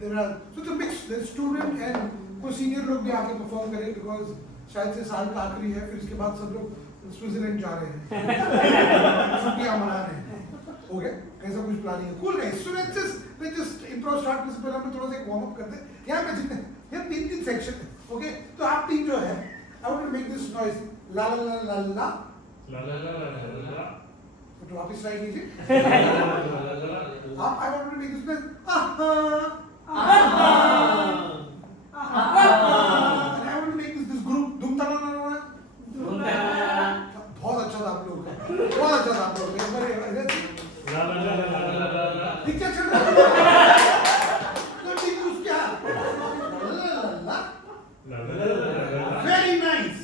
there are so the mix, the student and कोई senior लोग भी आके perform करें because शायद से साल का आखिरी है, फिर इसके बाद सब लोग स्विट्जरलैंड जा रहे हैं, छुट्टियां मना रहे हैं, ओके? ऐसा कुछ प्लानिंग है, cool guys. So let's just improv start करने से पहले हम थोड़ा सा एक warm up करते हैं. यहाँ पे जितने यहाँ तीन सेक्शन है, ओके? तो आप तीन जो है, I want to make this noise, la la la la la, La la la la la la. तो वापस ट्राई कीजिए. आप I want to make this noise, and I want to make this group धूम ताला ना ना. बहुत अच्छा था आप लोगों का, बहुत अच्छा था आप लोगों का. La la la la la la la. Picture चल रहा है, तो ठीक है उसके हाथ. La la la la la la. Very nice.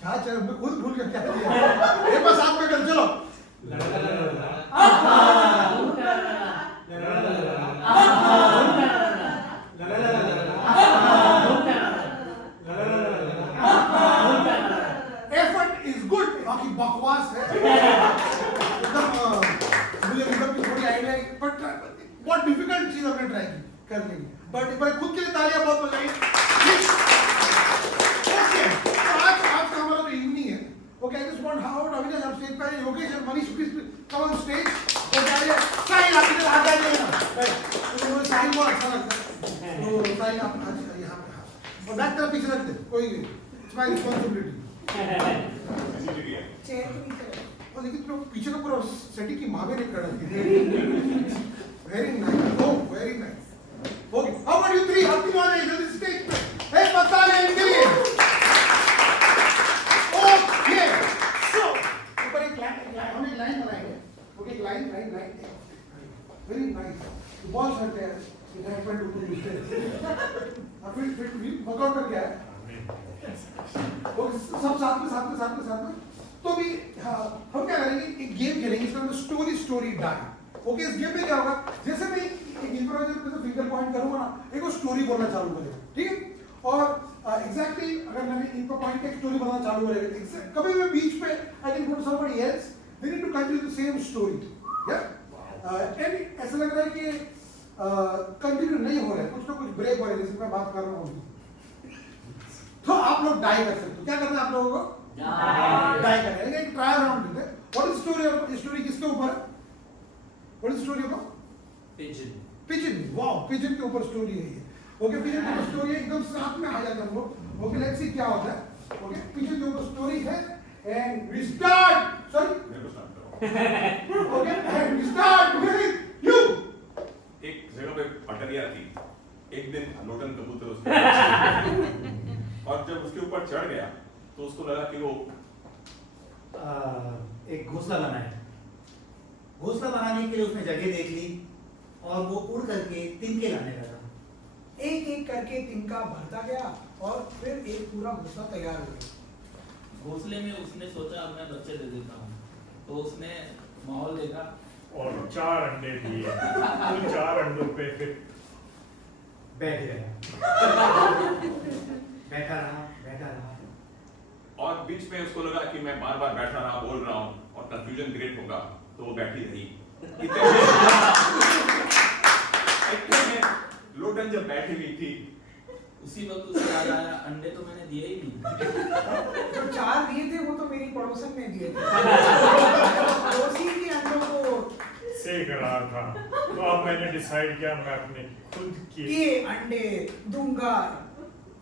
क्या चल, मैं खुद भूल गया क्या किया. एक बार साथ में कर चलो. La la la la la. Effort is good. बाकी बकवास है. मुझे मतलब की थोड़ी आइडिया है, but बहुत डिफिकल्ट चीज हमने ट्राई की करने की. बट एक बार खुद के लिए तालियां बहुत बजाई. ओके, आज का हमारा जो इवनिंग है, okay, I just want how Avinash आप स्टेज पे, योगेश और Manish please come on stage. तो जाइए साहिल, आप इधर आ जाइए ना. तो मुझे साहिल बहुत अच्छा लगता है. तो साहिल आप आज यहाँ पे और बैक तरफ पीछे रख दे, कोई नहीं, इट्स माय रिस्पांसिबिलिटी. चेयर के नीचे. और लेकिन तो पीछे का पूरा सेटिंग की माँ भी नहीं खड़ा है. Very nice, oh very nice. Okay, how about you three? आप तीनों आ जाइए जल्दी स्टेज पे. एक बता ले इनके लिए. ओके, सो ऊपर एक लाइन हम एक लाइन बनाएंगे. ओके, एक लाइन. Very nice. बहुत करते हैं इट हैपेंड टू मिस्टेक. अब फिर वर्कआउट करके आए. ओके, सब साथ में. तो भी हाँ, हम क्या करेंगे, एक गेम खेलेंगे, इसमें हम स्टोरी डाई. ओके, इस गेम में क्या होगा, जैसे मैं एक इम्प्रोवाइजर पे फिंगर पॉइंट करूंगा ना, एक वो स्टोरी बोलना चालू करेगा, ठीक है? और एग्जैक्टली अगर मैंने इनका पॉइंट पे एक स्टोरी बताना चालू करेगा, कभी भी बीच पे I can put somebody else, they need to continue the same story. या एंड ऐसा लग रहा है कि कंटिन्यू नहीं हो रहा है, कुछ ना कुछ ब्रेक हो रहा है, जैसे मैं बात कर रहा हूँ. तो आप लोग डाई कर सकते हो. क्या करना है आप लोगों को? डाई करना है. एक ट्रायल राउंड देते हैं. What is story? स्टोरी किसके ऊपर है? What is story about? Pigeon. Wow, pigeon के ऊपर स्टोरी है ये. ओके, पिजन के ऊपर स्टोरी है, एकदम साथ में आ जाते हैं हम लोग. ओके, लेट्स सी क्या होता है. ओके, पिजन के ऊपर स्टोरी है and we start. Sorry, okay, and we start with you. एक जगह पे पटरिया थी. एक दिन लोटन कबूतर उसके और जब उसके ऊपर चढ़ गया तो उसको लगा कि वो एक घोंसला बनाए. घोंसला बनाने के लिए उसने जगह देख ली और वो उड़ करके तिनके लाने लगा. एक एक करके तिनका भरता गया और फिर एक पूरा घोंसला तैयार हो गया. घोंसले में उसने सोचा अब मैं बच्चे दे देता हूँ, तो उसने माहौल देखा और 4 अंडे दिए. तो 4 अंडों पे फिर बैठ गया. बैठा रहा. और बीच में उसको लगा कि मैं बार बार बैठा रहा, बोल रहा हूँ और कंफ्यूजन क्रिएट होगा, तो वो बैठी रही. इतने में लोटन जब बैठी हुई थी, उसी वक्त उसे याद आया अंडे तो मैंने दिए ही नहीं. जो 4 दिए थे वो तो मेरी पड़ोसन ने दिए थे. पड़ोसी भी अंडों को सेक रहा था. तो अब मैंने डिसाइड किया मैं अपने खुद के अंडे दूंगा.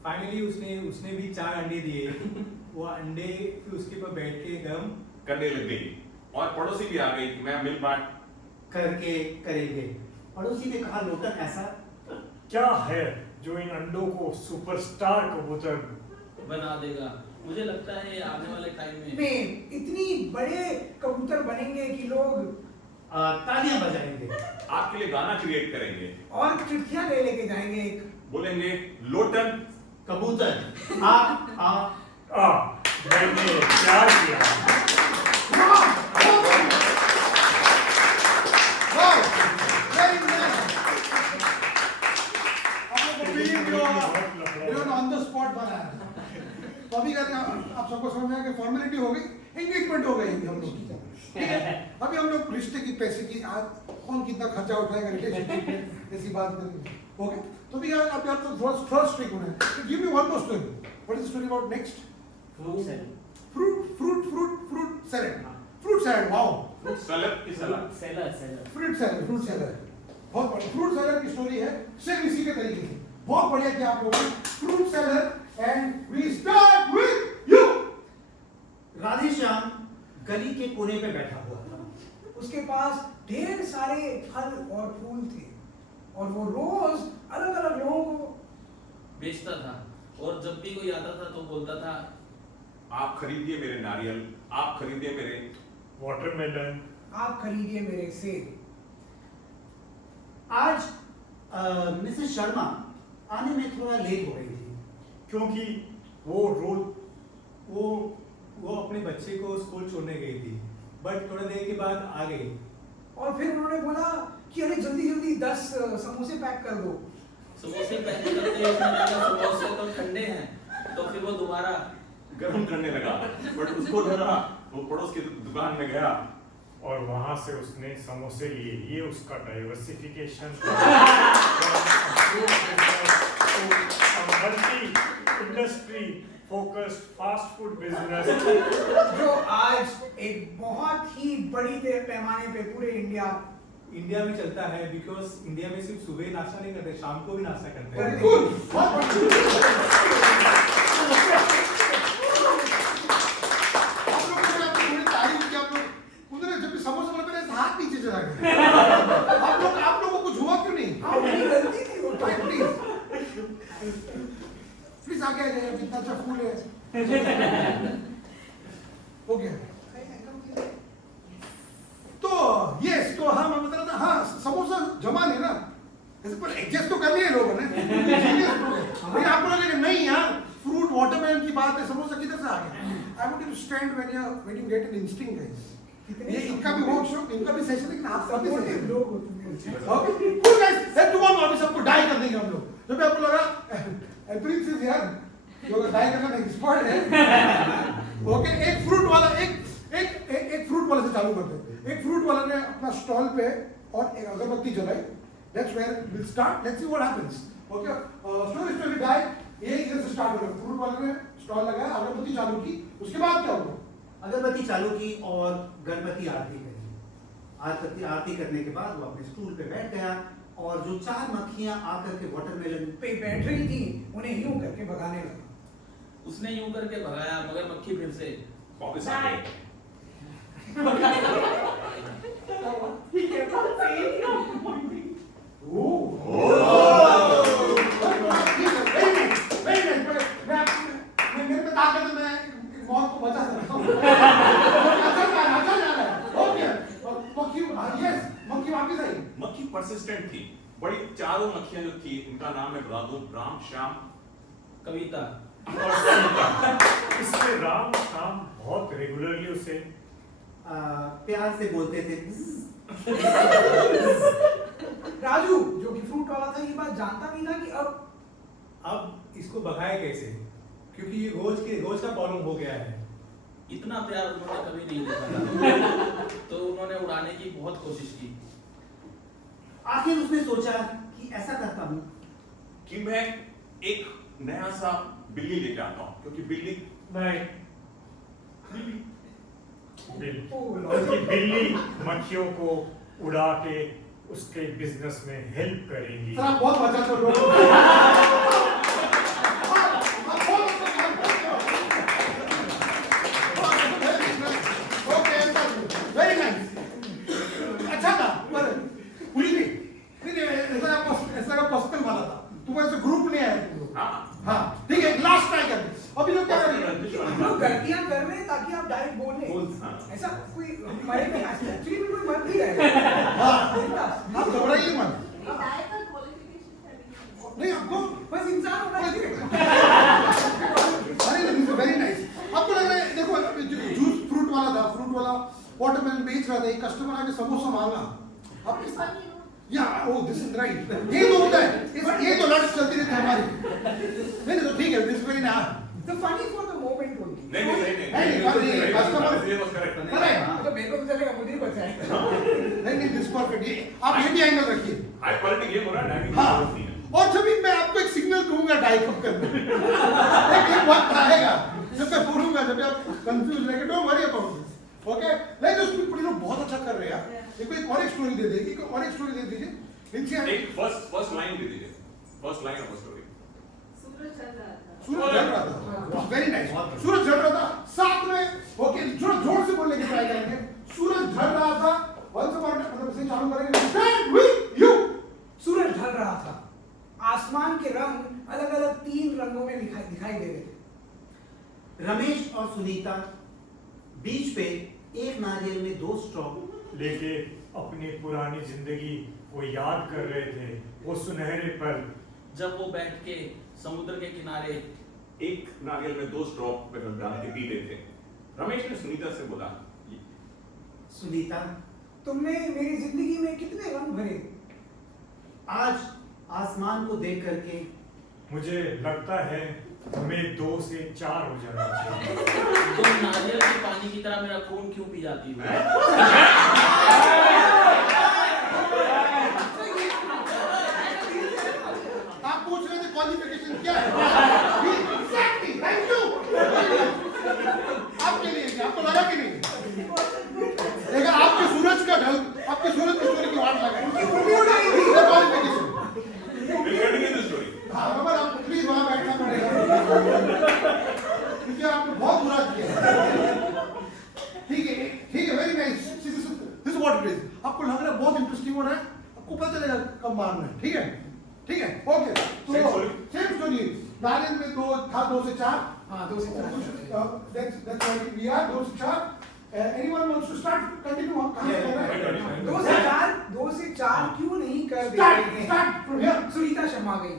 फाइनली उसने भी 4 अंडे दिए. वो अंडे फिर उसके ऊपर बैठ के गरम करने लग गई और पड़ोसी भी आ गई कि मैं मिल बांट करके करेंगे. पड़ोसी ने कहा, लोटन ऐसा क्या है जो इन अंडों को सुपरस्टार कबूतर बना देगा? मुझे लगता है आने वाले टाइम में इतनी बड़े कबूतर बनेंगे कि लोग तालियां बजाएंगे, आपके लिए गाना क्रिएट करेंगे और चिट्ठियां ले लेके जाएंगे. बोलेंगे लोटन कबूतर आ मैंने क्या किया. ऑन द स्पॉट बनाया. तो अभी क्या आप सबको समझ में आया कि फॉर्मेलिटी हो गई, एंगेजमेंट हो गई हम लोग की, ठीक है। अभी हम लोग रिश्ते की पैसे की आज कौन कितना खर्चा उठाएगा रिलेशनशिप में ऐसी बात करेंगे, ओके। तो भी यार आप तो थोड़ा स्ट्रिक्ट होना है। Give me one more story, what is the story about next? Fruit salad. Fruit salad, fruit salad, wow, fruit salad की सलाद। फ्रूट सैलेड बहुत बढ़िया। फ्रूट सैलेड की स्टोरी है सेम इसी के तरीके से, बहुत बढ़िया किया आप लोगों ने। Fruit salad and we start with you. Radheshyam गली के कोने पे बैठा हुआ था। उसके पास ढेर सारे फल और फूल थे और वो रोज अलग अलग लोगों को बेचता था और जब भी कोई आता था तो बोलता था आप खरीदिए मेरे नारियल, आप खरीदिए मेरे वाटरमेलन, आप खरीदिए मेरे सेब। आज मिसेस शर्मा आने में थोड़ा लेट हो गई थी क्योंकि वो रोज वो अपने बच्चे को स्कूल छोड़ने गई थी, बट थोड़ा देर के बाद आ गई। और फिर उन्होंने बोला कि अरे जल्दी जल्दी 10 समोसे पैक कर दो। समोसे पहले करते हैं, उसने कहा समोसे तो ठंडे हैं, तो फिर वो दोबारा गर्म करने लगा, बट उसको डरा, वो पड़ोस की दुकान में गया और वहां से उसने समोसे लिए। ये उसका diversification multi industry focused fast food business, जो आज एक बहुत ही बड़ी पैमाने पे पूरे इंडिया में चलता है, बिकॉज इंडिया में सिर्फ सुबह नाश्ता नहीं करते, शाम को भी नाश्ता करते हैं। गुड, बहुत बढ़िया। आप लोगों ने अपनी थोड़ी तारीफ की, आप लोग उन्होंने जब भी समोसा बोला मेरे हाथ नीचे चला गया। आप लोगों को कुछ हुआ क्यों नहीं? हाँ, मेरी गलती थी वो। प्लीज आगे आ जाइए, कितना अच्छा फूल है। ओके, तो यस, तो हाँ मैं बता रहा था, हाँ समोसा जमान है ना, ऐसे पर एडजस्ट तो कर लिए लोगों ने। भाई आप बोलोगे कि नहीं यार फ्रूट वाटरमेलन की बात है, समोसा किधर से आ गया? I want to stand when you get an instinct guys. ये इनका भी वर्कशॉप, इनका भी सेशन, लेकिन आप सभी सपोर्टिव लोग हो तुम। Okay good guys, let's do one, अभी सबको डाई कर देंगे हम लोग। जब आपको लगा प्रिंस इज हियर, जो डाई करना एक्सपर्ट है। ओके, एक फ्रूट वाला से चालू करते हैं। एक फ्रूट वाला ने अपना स्टॉल पे और एक अगरबत्ती जलाई। That's where we'll start. Let's see what happens. Okay. Story die. ये इधर से स्टार्ट हो रहा है। फ्रूट वाले ने स्टॉल लगाया, अगरबत्ती चालू की, उसके बाद क्या हुआ? अगरबत्ती चालू की और गणपति आरती करी। आरती करने के बाद वो अपने स्टूल पे बैठ गया और जो 4 मक्खियां आकर के वाटरमेलन पे बैठ रही थी, उन्हें यूं करके भगाने लगा। उसने यूं करके भगाया, मगर मक्खी फिर से वापस आ गए। मेरे में ताकत है, मैं मौत को बचा सकता हूँ। अच्छा जा रहा है। ओके, मक्खी वापस आई। मक्खी परसिस्टेंट थी, बड़ी चारों मक्खियां जो थी, उनका नाम मैं बता दूं, राम, श्याम, कविता और सीता। इसलिए राम शाम बहुत रेगुलरली उसे प्यार से बोलते थे। राजू जो कि फ्रूट वाला था, ये बात जानता नहीं था कि अब इसको भगाए कैसे, क्योंकि ये रोज का प्रॉब्लम हो गया है। इतना प्यार उन्होंने कभी नहीं देखा था। तो उन्होंने उड़ाने की बहुत कोशिश की। आखिर उसने सोचा कि ऐसा करता हूँ कि मैं एक नया सा बिल्ली लेके आता हूँ, क्योंकि बिल्ली बिल्ली मक्खियों को उड़ा के उसके बिजनेस में हेल्प करेंगी। सर आप बहुत मजा कर रहे हो। वेरी नाइस, अच्छा था, पर पूरी नहीं ऐसा का पर्सनल वाला था, तुम ऐसे ग्रुप नहीं आए तुम लोग। हाँ ठीक है, लास्ट ट्राई करते। अभी लोग क्या करेंगे? हम लोग गलतियां कर रहे हैं ताकि आप डायरेक्ट बोले। ऐसा कोई हमारे में एक्चुअली में कोई मर नहीं रहा है। हाँ आप घबराइए मत। नहीं आपको बस इंसान होना चाहिए। अरे वेरी नाइस। आपको लग रहा है, देखो जूस फ्रूट वाला था, फ्रूट वाला वाटरमेलन बेच रहा था, एक कस्टमर आके समोसा मांगा। अब या ओह दिस इज राइट, ये तो होता है, ये तो लड़ाई चलती रहती है हमारी। नहीं तो ठीक है, this very nice. The funny for the moment only. नहीं, customer- करेक्ट Correct. तो मेरे को तो चलेगा, मुझे ही बचाएगा। नहीं दिस परफेक्ट, ये आप ये भी एंगल रखिए। हाई क्वालिटी गेम हो रहा है, डायमंड हाँ, की जरूरत नहीं है। और जब भी मैं आपको एक सिग्नल दूंगा डाई कम करने, एक वक्त आएगा जब मैं बोलूंगा, जब आप कंफ्यूज रहेंगे, don't worry about this, okay? Like उस पूरी लोग बहुत अच्छा कर रहे हैं यार। एक और एक स्टोरी दे देगी, और एक स्टोरी दे दीजिए। इनसे एक फर्स्ट लाइन दे दीजिए, फर्स्ट लाइन ऑफ स्टोरी। सूरज चल रहा था। सूरज जल रहा था, वेरी नाइस। सूरज जल रहा था, साथ में ओके, जोर से बोलने की ट्राई करेंगे। सूरज जल रहा था, वंस अपॉन मतलब से चालू करेंगे, स्टैंड विद यू। सूरज ढल रहा था, आसमान के रंग अलग अलग 3 रंगों में दिखाई दे रहे थे। रमेश और सुनीता बीच पे एक नारियल में 2 स्ट्रॉ लेके अपनी पुरानी जिंदगी को याद कर रहे थे। वो सुनहरे पल जब वो बैठ के समुद्र के किनारे एक नारियल में 2 स्ट्रॉ पे डाल के पी रहे थे। रमेश ने सुनीता से बोला, सुनीता, तुमने मेरी जिंदगी में कितने रंग भरे? आज आसमान को देख करके मुझे लगता है हमें 2 से 4 हो जाना चाहिए। तुम नारियल के पानी की तरह मेरा खून क्यों पी जाती हो? आप पूछ रहे थे क्वालिफिकेशन क्या है? Exactly, thank you. आपके लिए, आपको लगा कि नहीं? देखा, आपके सूरज का ढल, आपके सूरज की स्टोरी की वाट लगा qualification. We'll continue the story. हाँ, मगर आपको प्लीज वहाँ बैठना पड़ेगा, क्योंकि आपने बहुत बुरा किया। ठीक है, very nice. This what it is. आपको लग रहा है बहुत इंटरेस्टिंग हो रहा है, आपको पता चलेगा कब मारना है। ठीक है, ओके। तो Same story. Same story. नारियल में 2 था, 2 से 4। हाँ, 2 से 4। That's why we are 2 से 4. Anyone wants to start? Continue. कहाँ से करना है? 2 से 4 क्यों नहीं कर दे Start, रहे हैं? start from here. Sunita Sharma गई।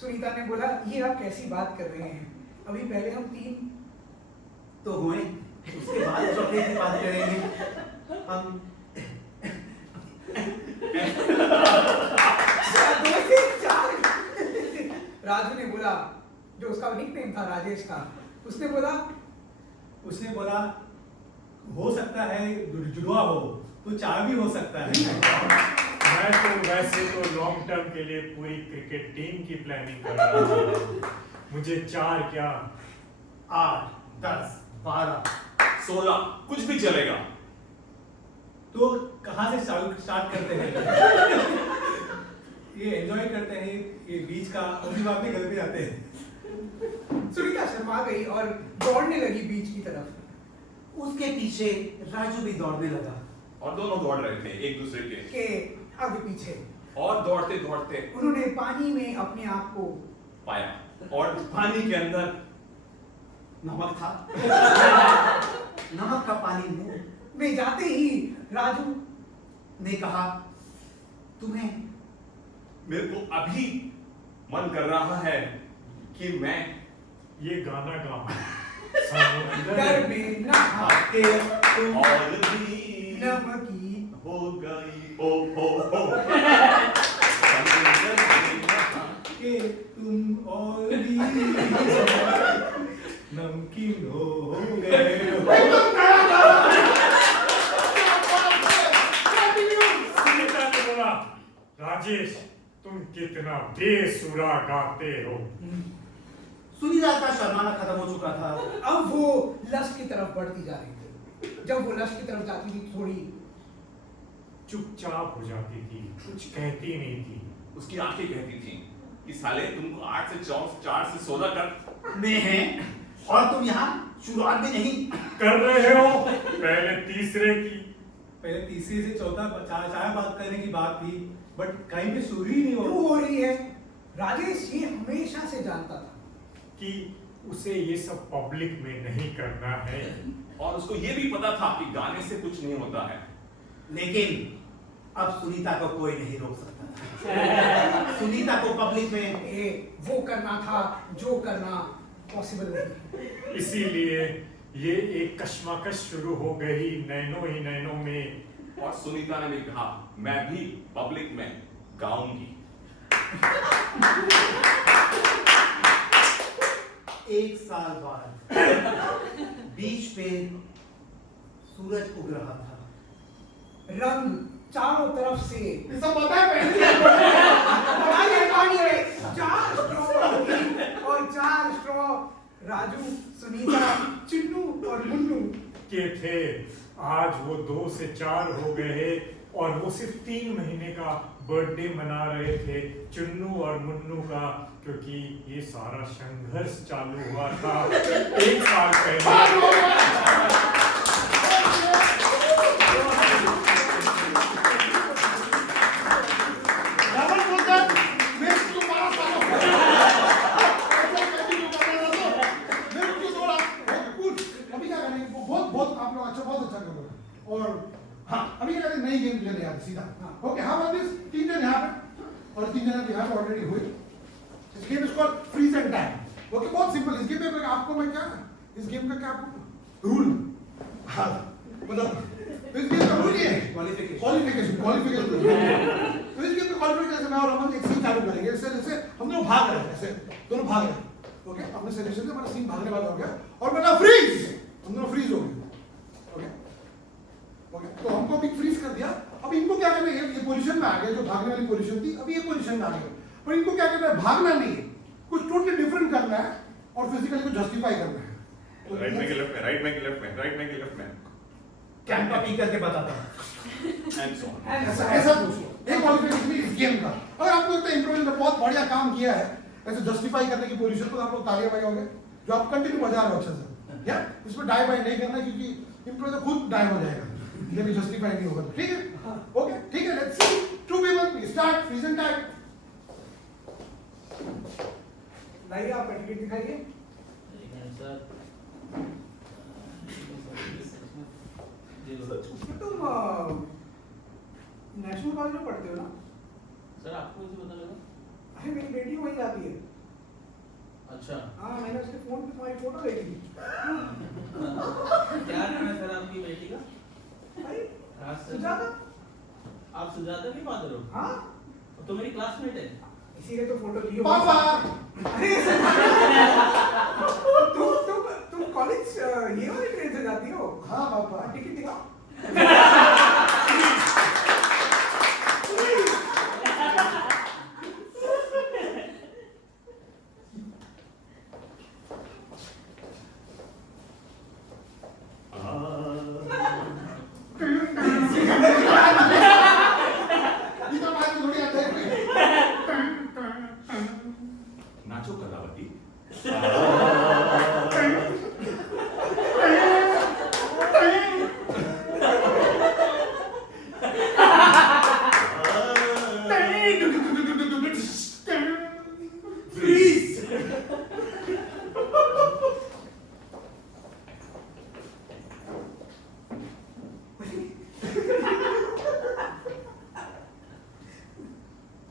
सुनीता ने बोला, ये आप कैसी बात कर रहे हैं? अभी पहले हम 3 तो हुए, उसके बाद चौथे की बात करेंगे हम। 2 से 4। राजू ने बोला, जो उसका निकनेम था राजेश का, उसने बोला हो सकता है जुड़वा हो तो 4 भी हो सकता है। मैं तो वैसे तो लॉन्ग टर्म के लिए पूरी क्रिकेट टीम की प्लानिंग कर रहा था। मुझे 4 क्या 8, 10, 12, 16 कुछ भी चलेगा। तो कहाँ से स्टार्ट करते हैं? ये एंजॉय करते हैं ये बीच का, उसके बाद में घर पे जाते हैं। सुनीता शर्मा गई और दौड़ने लगी बीच की तरफ। उसके पीछे राजू भी दौड़ने लगा। और दोनों दौड़ रहे थे एक दूसरे के, आगे पीछे और दौड़ते दौड़ते उन्होंने पानी में अपने आप को पाया, और पानी के अंदर नमक था। नमक का पानी मुंह में जाते ही राजू ने कहा, तुम्हें मेरे को अभी मन कर रहा है कि मैं ये गाना गाऊं। घर में नहा आके तुम और भी नमकी हो गई हो कि तुम और भी नमकीन हो गए हो। सुनीता ने बोला, राजेश तुम कितना बेसुरा गाते हो। सुनीता का शर्माना खत्म हो चुका था। अब वो लश की तरफ बढ़ती जा रही थी। जब वो लश की तरफ जाती थी, थोड़ी चुपचाप हो जाती थी, कुछ कहती नहीं थी। उसकी आंखें कहती थी कि साले तुमको 8 से 4 से 16 कर में हैं और तुम यहाँ शुरुआत भी नहीं कर रहे हो। पहले तीसरे की, पहले तीसरे से चौथा चार बात करने की बात थी, बट कहीं पे शुरू ही नहीं हो। शुरू हो रही है। राजेश ये हमेशा से जानता था कि उसे ये सब पब्लिक में नहीं करना है। और उसको ये भी पता था कि गाने से कुछ नहीं होता है। लेकिन अब सुनीता को कोई नहीं रोक सकता था। सुनीता को पब्लिक में वो करना था जो करना पॉसिबल नहीं। इसीलिए ये एक कश्मकश शुरू हो गई नैनो ही नैनो में। और सुनीता ने भी कहा, मैं भी पब्लिक में गाऊंगी। 1 साल बाद बीच पे सूरज उग रहा था। रंग चारों तरफ से ये सब पता है पहले बढ़ाइए पानी में 4 स्ट्रॉ और 4 स्ट्रॉ राजू, सुनीता, चिन्नू और मुन्नू के थे। आज वो 2 से 4 हो गए और वो सिर्फ 3 महीने का बर्थडे मना रहे थे, चुन्नू और मुन्नू का, क्योंकि ये सारा संघर्ष चालू हुआ था 1 साल पहले। और हाँ अभी क्या नई गेम चले यार सीधा ओके हाँ दिस 3 जन यहाँ पे और 3 जन यहाँ पे ऑलरेडी हुए। इस game is called freeze and time. Okay बहुत सिंपल। इस गेम में आपको मैं क्या इस गेम का क्या रूल हाँ मतलब इस गेम का रूल ये है क्वालिफिकेशन तो इस गेम में क्वालिफिकेशन मैं और अमन एक सीन चालू करेंगे। जैसे हम दोनों भाग रहे हैं, ऐसे दोनों भाग रहे हैं ओके अपने सेलेक्शन से हमारा सीन भागने वाला हो गया और मतलब फ्रीज हम दोनों फ्रीज हो गए ओके ओके तो हमको भी फ्रीज कर दिया। अब इनको क्या करना है, ये पोजीशन में आ गए जो भागने वाली पोजीशन थी, अभी ये पोजीशन में आ गए पर इनको क्या करना है, भागना नहीं है, कुछ टोटली डिफरेंट करना है और फिजिकली को जस्टिफाई करना है। तो राइट में के लेफ्ट में, राइट में के लेफ्ट में, राइट में के लेफ्ट में, कैंपा पी करके बताता हूँ। And so on. ऐसा पूछो एक क्वालिफिकेशन इस गेम का। अगर आपको लगता है इम्प्रोवाइजर ने बहुत बढ़िया काम किया है ऐसे जस्टिफाई करने की पोजीशन को, तो आप लोग तालियां बजाओगे जो आप कंटिन्यू बजा रहे हो अच्छे से। या इसमें डाई बाई नहीं करना क्योंकि इम्प्रोवाइजर खुद डाई हो जाएगा, ये भी जस्टिफाई नहीं होगा। ठीक है ओके ठीक है let's see 2v1 start freeze and time. लाइए आपका टिकट दिखाइए। सर तुम नेशनल कॉलेज में पढ़ते हो ना? सर आपको इसे पता लगा? अरे मेरी बेटी वहीं जाती है। अच्छा हाँ मैंने उसके फोन पे तुम्हारी फोटो देखी थी। क्या नाम है सर आपकी बेटी का? अरे राज सर। सुजाता। आप सुजाता की फादर हो? हाँ तो मेरी क्लासमेट है। इसीलिए तो फोटो ली हो। पापा अरे तुम कॉलेज ये वाली ट्रेन से जाती हो? हाँ पापा टिकट दिखाओ। नाचो कलावती।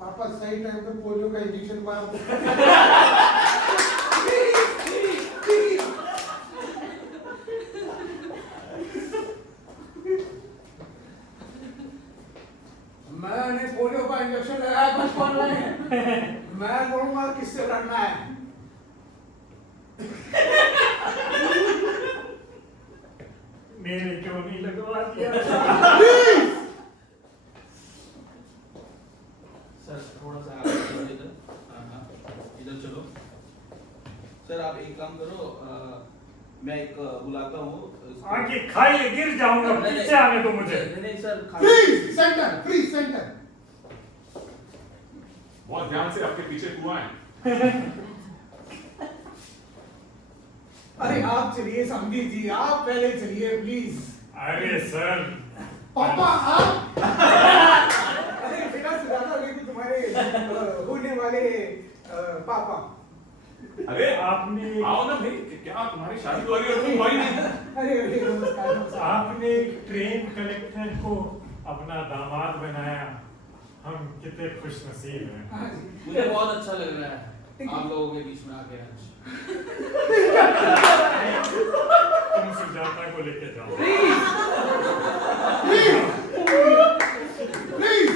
पापा सही टाइम पे पोलियो का इंजेक्शन मार दो। मैंने पोलियो का इंजेक्शन लगाया बचपन में। मैं बोलूंगा किससे लड़ना है। मेरे क्यों नहीं लगवा दिया? सर थोड़ा सा आगे इधर। हाँ इधर चलो। सर आप एक काम करो, मैं एक बुलाता हूँ। आगे खाइए गिर जाऊंगा, पीछे आने दो मुझे। नहीं सर फ्रीज सेंटर। बहुत ध्यान से, आपके पीछे कुआं है। अरे आप चलिए समझी जी, आप पहले चलिए प्लीज। अरे सर पापा आप अरे बेटा सुजाता ये तो तुम्हारे होने वाले पापा। अरे आपने आओ ना भाई, क्या तुम्हारी शादी हो रही है और तुम वही नहीं? अरे नमस्कार। आपने एक ट्रेन कलेक्टर को अपना दामाद बनाया, हम कितने खुश नसीब हैं। हाँ जी। मुझे बहुत अच्छा लग रहा है आप लोगों के बीच में आके आज। तुम सुजाता को लेके जाओ। प्लीज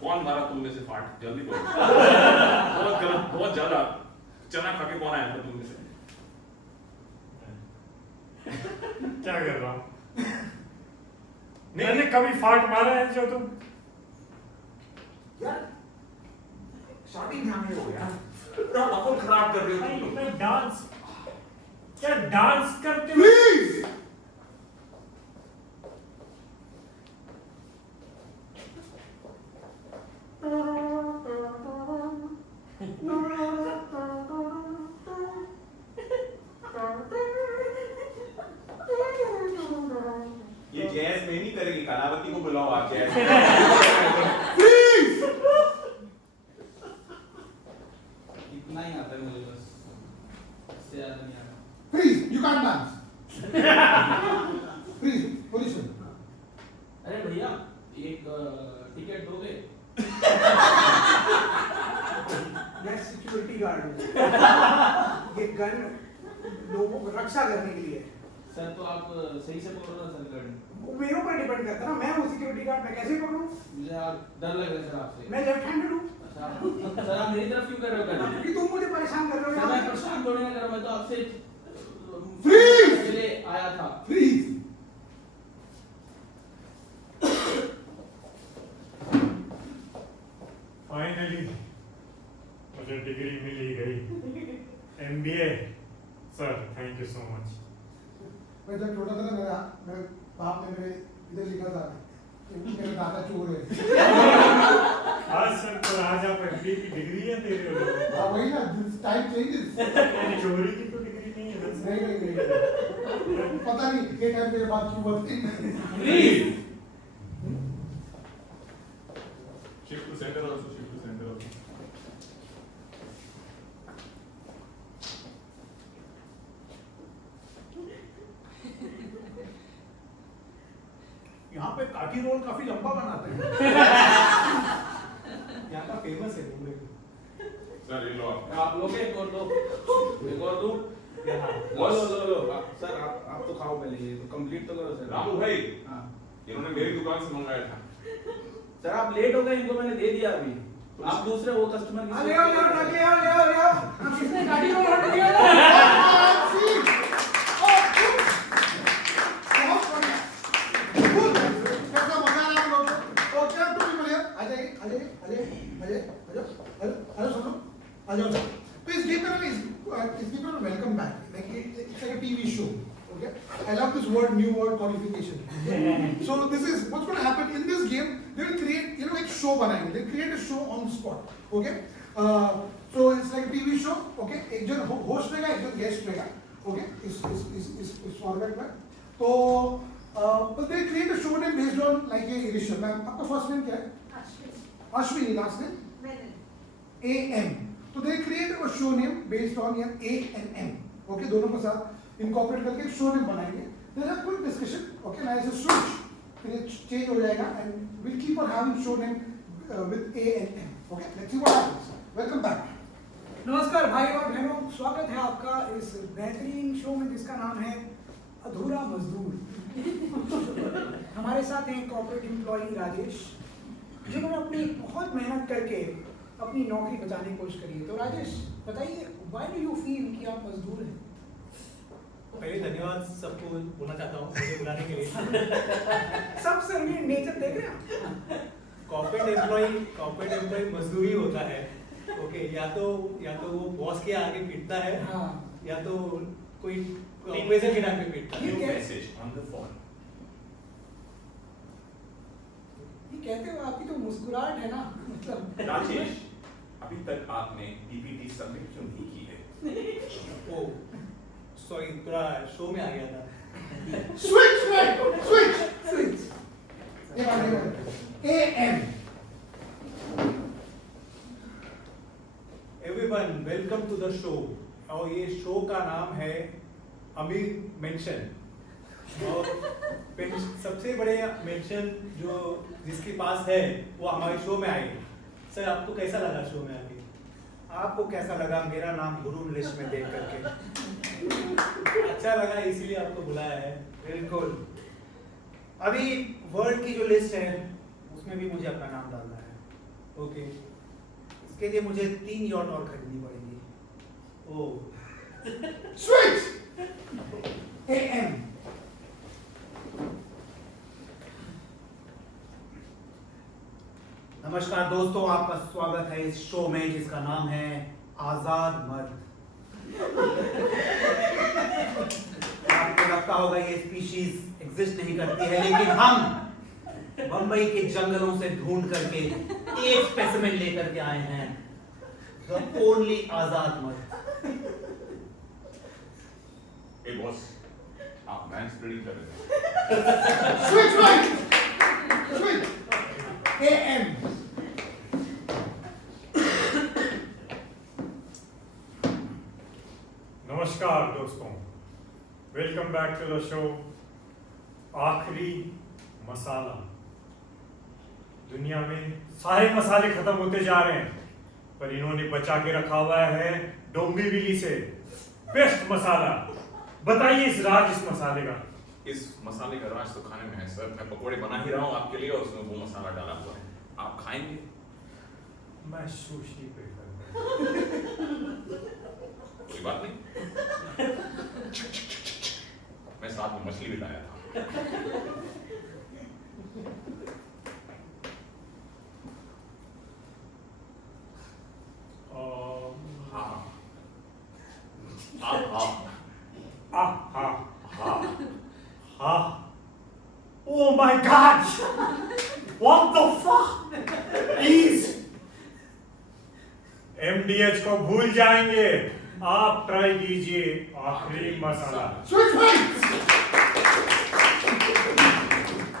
कौन मारा तुम में से फाट? जल्दी बोलो। बहुत गलत, बहुत ज्यादा। चना खा के कौन आया था तुम में से? क्या कर रहा हूँ? मैंने कभी फाट मारा है जो तुम? यार शादी में आने हो यार। माहौल खराब कर रहे हो तुम लोग। मैं डांस, क्या डांस करते हो? प्लीज ये जैज में नहीं करेगी, कलावती को बुलाओ आप जैज। प्लीज इतना ही आता है मुझे बस, इससे ज्यादा नहीं आता। Please you can dance. Please position. अरे भैया एक टिकट दोगे? मैं सिक्योरिटी गार्ड हूँ। ये गन लोगों को रक्षा करने के लिए है। सर तो आप सही से पकड़ो ना सर गाड़ी। वो मेरे ऊपर डिपेंड करता है ना, मैं हूँ सिक्योरिटी गार्ड, मैं कैसे पकड़ूं? मुझे डर लग रहा है सर आपसे। मैं लेफ्ट हैंडेड हूँ। सर आप मेरी तरफ क्यों कर रहे हो गाड़ी? क्योंकि तुम मुझे परेशान कर रहे हो सर मैं यार। परेशान थोड़ी ना कर रहा हूं, मैं तो आपसे Freeze! पहले आया था। प्लीज फाइनली मुझे डिग्री मिल ही गई, MBA। Sir thank you so much. मैं जब छोटा था ना, मेरे बाप ने मेरे इधर लिखा था कि मेरे दादा चोर है। आज सर तो आज आप MBA की डिग्री है तेरे लोगों हाँ वही ना, टाइम चेंजेस। को। चोरी की तो डिग्री नहीं है वैसे। नहीं पता नहीं ये टाइम मेरे बात क्यों बनती। Please shift to centre also, shift to centre also. यहाँ पे काठी रोल काफी लंबा बनाते हैं। यहाँ का फेमस है मुंबई में। सर ये लो आप। आप लोगे एक और दो, एक और दो। यहाँ लो सर आप तो खाओ पहले, ये तो कंप्लीट तो करो सर। रामू भाई, हाँ इन्होंने मेरी दुकान से मंगाया था। सर आप लेट हो गए, इनको मैंने दे दिया अभी। आप दूसरे वो कस्टमर हाँ, ले आओ ट्रक ले आओ। हम किसने गाड़ी को हट दिया? कैसा मजा आ रहा है लोगों को? और क्या तुम भी बोलिए, आ जाइए सुनो, आ जाओ। तो इस गेम में ना welcome back, like it's like a TV show. Okay, I love this word, new word qualification. So this is what's going to happen in this game. They will create, एक show बनाएंगे. They create a show on the spot. Okay, so it's like a TV show. Okay, एक जन host रहेगा, एक जन guest रहेगा. Okay, इस format में. तो but they create a show name based on like ये Irisha. मैम आपका first name क्या है? Ashwini. Last name? A-M. So they create a show name based on your A and M. Okay, दोनों के साथ incorporate करके एक show name बनाएंगे. There's a quick discussion. Okay, now it's a switch. फिर ये चेंज हो जाएगा and we'll keep on having show name with A and M. Okay, let's see what happens. Welcome back. नमस्कार भाई और बहनों, स्वागत है आपका इस बेहतरीन शो में जिसका नाम है अधूरा मजदूर. हमारे साथ हैं कॉर्पोरेट एम्प्लॉई राजेश, जिन्होंने अपनी बहुत मेहनत करके अपनी नौकरी बचाने की कोशिश करी है. तो राजेश बताइए, व्हाई डू यू फील कि आप मजदूर हैं? पहले धन्यवाद सबको बोलना चाहता हूँ मुझे बुलाने के लिए। सब सर्वियंट नेचर देख रहे हैं. कॉर्पोरेट एम्प्लॉय मजदूरी होता है. ओके, या तो वो बॉस के आगे पीटता है, हाँ. या तो कोई पैसे के नाम पे पीटता है. ठीक है. Message on the phone. ये कहते हो आपकी तो मुस्कुराहट है ना, मतलब राजेश, अभी तक आपने पीपीटी सबमिट क्यों नहीं की है? ओ सॉरी, थोड़ा शो में आ गया था. Switch. ये वाला A M. Everyone, welcome to the show. और ये शो का नाम है अमीर मेंशन. और सबसे बड़े मेंशन जो जिसके पास है वो हमारे शो में आएगी. सर आपको कैसा लगा शो में आके? आपको कैसा लगा मेरा नाम गुरु लिस्ट में देख करके? अच्छा लगा इसीलिए आपको बुलाया है. बिल्कुल. अभी वर्ल्ड की जो लिस्ट है उसमें भी मुझे अपना नाम डालना है. ओके इसके लिए मुझे 3 यॉट और खरीदनी पड़ेगी। ओ Switch! AM. नमस्कार दोस्तों, आपका स्वागत है इस शो में जिसका नाम है आजाद मर्द। आपको लगता होगा ये स्पीशीज एग्जिस्ट नहीं करती है, लेकिन हम बंबई के जंगलों से ढूंढ करके एक स्पेसिमेन लेकर के आए हैं, द ओनली आजाद मर्द। ए बॉस, आप मैंसप्लेनिंग कर रहे हैं। Switch right! Switch! AM. नमस्कार दोस्तों, welcome back to the show आखिरी मसाला। दुनिया में सारे मसाले खत्म होते जा रहे हैं, पर इन्होंने बचा के रखा हुआ है डोंबिवली से बेस्ट मसाला। बताइए इस मसाले का। इस मसाले का राज तो खाने में है सर। मैं पकोड़े बना ही रहा हूँ आपके लिए और उसमें वो मसाला डाला हुआ है। आप खाएंगे? मैं सुशी प्रेफर कोई बात नहीं, मैं साथ में मछली भी लाया था। Oh my God! What the fuck? Please! MDH को भूल जाएंगे, आप ट्राई कीजिए आखिरी मसाला। Switch right!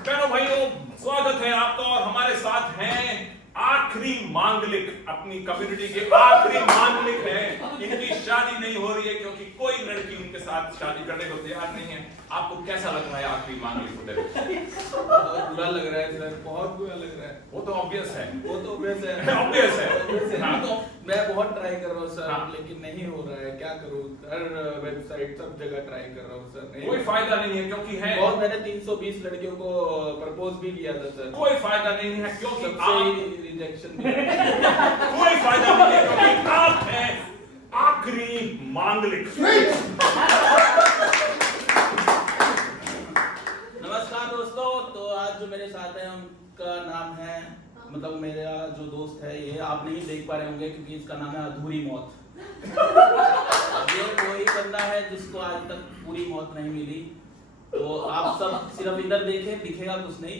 बहनों भाइयों, स्वागत है आपका। और हमारे साथ हैं आखिरी मांगलिक, अपनी कम्युनिटी के आखिरी मांगलिक हैं। इनकी शादी नहीं हो रही है क्योंकि कोई लड़की उनके साथ शादी करने को तैयार नहीं है। आपको कैसा लग रहा है आखिरी मांगलिक होते हुए? बहुत बुरा लग रहा है सर, बहुत बुरा लग रहा है। वो तो ऑब्वियस है, वो तो obvious है। ऑब्वियस है। Obvious है। हाँ, तो मैं बहुत ट्राई कर रहा हूँ सर, हाँ। लेकिन नहीं हो रहा है। क्या करूँ? हर वेबसाइट सब जगह ट्राई कर रहा हूँ सर, नहीं कोई फायदा नहीं है क्योंकि है बहुत मैंने 320 लड़कियों को प्रपोज भी किया था सर। कोई फायदा नहीं है क्योंकि सबसे आप रिजेक्शन कोई फायदा नहीं है क्योंकि आप हैं आखिरी मांगलिक। नमस्कार दोस्तों, तो आज जो मेरे साथ है उनका नाम है, मतलब मेरा जो दोस्त है, ये आप नहीं देख पा रहे होंगे क्योंकि इसका नाम है अधूरी मौत। ये कोई बंदा है जिसको आज तक पूरी मौत नहीं मिली। तो आप सब सिर्फ इधर देखें, दिखेगा कुछ नहीं,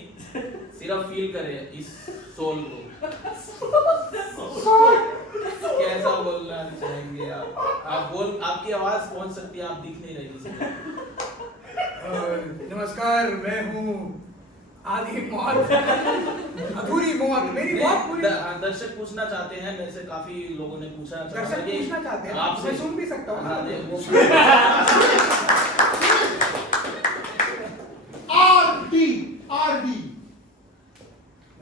सिर्फ फील करें इस सोल को। कैसा बोलना चाहेंगे आप बोल, आपकी आवाज पहुंच सकती है, आप दिख नहीं रहे किसी को। नमस्कार, मैं हूँ आधी मौत, अधूरी मौत, मेरी बहुत पूरी। दर्शक पूछना चाहते हैं, मेरे से काफी लोगों ने पूछा। दर्शक पूछना चाहते हैं, आपसे मैं सुन भी सकता हूँ। हाँ, RD.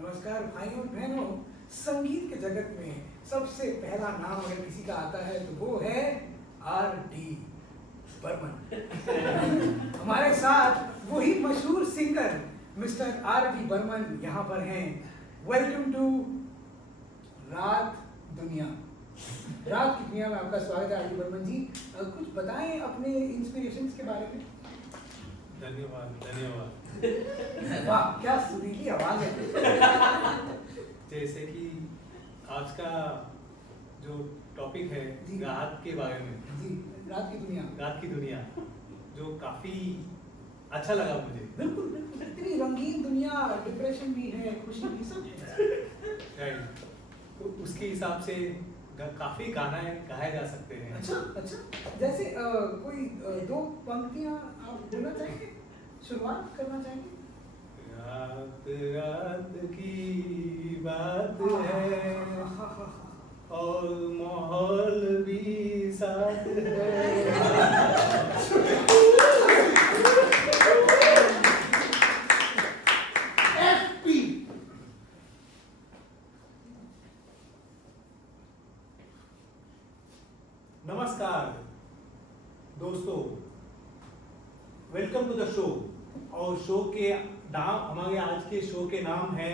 नमस्कार भाइयों बहनों, संगीत के जगत में सबसे पहला नाम अगर किसी का आता है तो वो है RD बर्मन। हमारे साथ वही मशहूर सिंगर मिस्टर RD बर्मन यहाँ पर हैं। वेलकम टू रात दुनिया। रात की दुनिया में आपका स्वागत है RD बर्मन जी। कुछ बताएं अपने इंस्पिरेशंस के बारे में। धन्यवाद। वाह, क्या सुरीली आवाज है। जैसे कि आज का जो टॉपिक है जी। रात के बारे में, जी, रात की दुनिया। रात की दुनिया, जो काफी अच्छा लगा मुझे। बिल्कुल बिल्कुल, इतनी रंगीन दुनिया, डिप्रेशन भी है, खुशी भी, सब है। राइट, तो उसके हिसाब से काफी गाना गाए जा सकते हैं। अच्छा, जैसे कोई 2 पंक्तियां आप बोलना चाहेंगे, शुरुआत करना चाहेंगे? रात रात की बात है और माहौल भी साथ है। FP. नमस्कार दोस्तों, वेलकम टू द शो। और शो के नाम, हमारे आज के शो के नाम है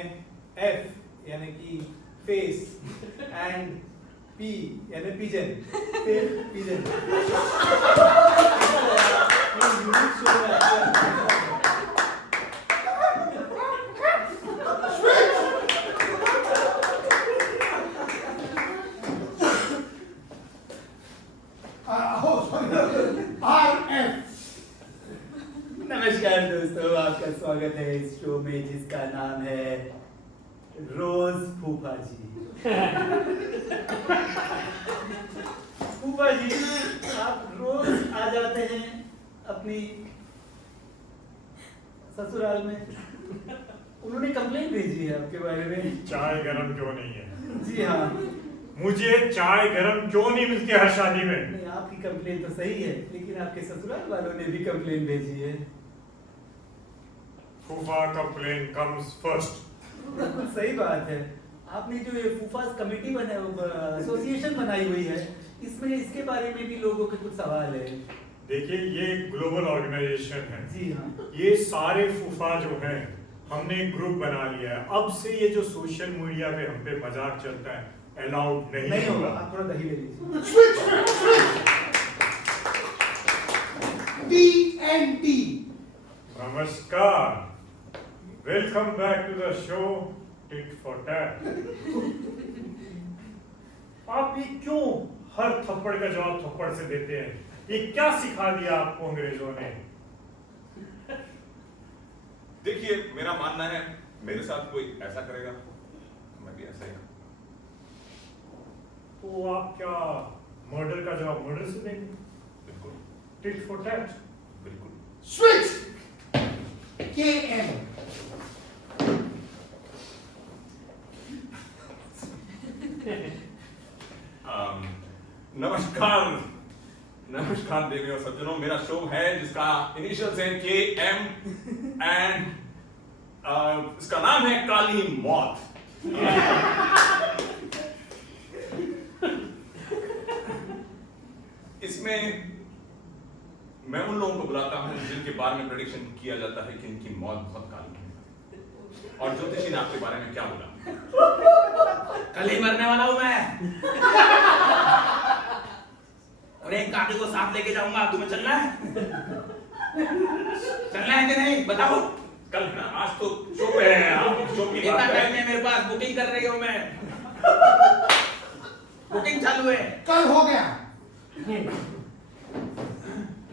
F, यानी कि face, and P यानी pigeon, pigeon. ये unique show है. नमस्कार दोस्तों, आपका स्वागत है इस शो में जिसका नाम है रोज फूफा जी। फूफा जी, आप रोज आ जाते हैं अपनी ससुराल में। उन्होंने कंप्लेंट भेजी है आपके बारे में। चाय गरम क्यों नहीं है? जी हाँ। मुझे चाय गरम क्यों नहीं मिलती हर शादी में? नहीं, आपकी कंप्लेंट तो सही है, लेकिन आपके ससुराल वालों ने भी कंप्लेंट भेजी है। फूफा कंप्लेन कम्स फर्स्ट। बिल्कुल सही बात है। आपने जो ये फूफास कमेटी एसोसिएशन बनाई हुई है, इसमें इसके बारे में भी लोगों के कुछ सवाल है। देखिए, ये ग्लोबल ऑर्गेनाइजेशन है। जी हाँ। ये सारे फूफा जो हैं, हमने एक ग्रुप बना लिया है। अब से ये जो सोशल मीडिया पे हम पे मजाक चलता है, अलाउड नहीं होगा। होगा। आप थोड़ा दही ले लीजिए। TNT. नमस्कार, welcome back to the show tit for tat. आप ये क्यों हर थप्पड़ का जवाब थप्पड़ से देते हैं? ये क्या सिखा दिया आपको अंग्रेजों ने? देखिए, मेरा मानना है मेरे साथ कोई ऐसा करेगा मैं भी ऐसा ही करूं। तो आप क्या मर्डर का जवाब मर्डर से देंगे? बिल्कुल टिट फॉर टैट। बिल्कुल। Switch. KM. नमस्कार देवी और सज्जनों, मेरा शो है जिसका इनिशियल्स है KM एंड इसका नाम है काली मौत। इसमें मैं उन लोगों को बुलाता हूं जिनके बारे में प्रेडिक्शन किया जाता है कि इनकी मौत बहुत काली है। और ज्योतिषी ने आपके बारे में क्या बोला? कल ही मरने वाला हूं मैं। और एक काके को साथ लेके जाऊंगा। तुम्हें चलना है? चलना है कि नहीं बताओ? कल ना, आज तो शो पे है। आप शो की इतना बात टाइम करें। है मेरे पास, बुकिंग कर रही हूं मैं। बुकिंग चालू है। कल हो गया।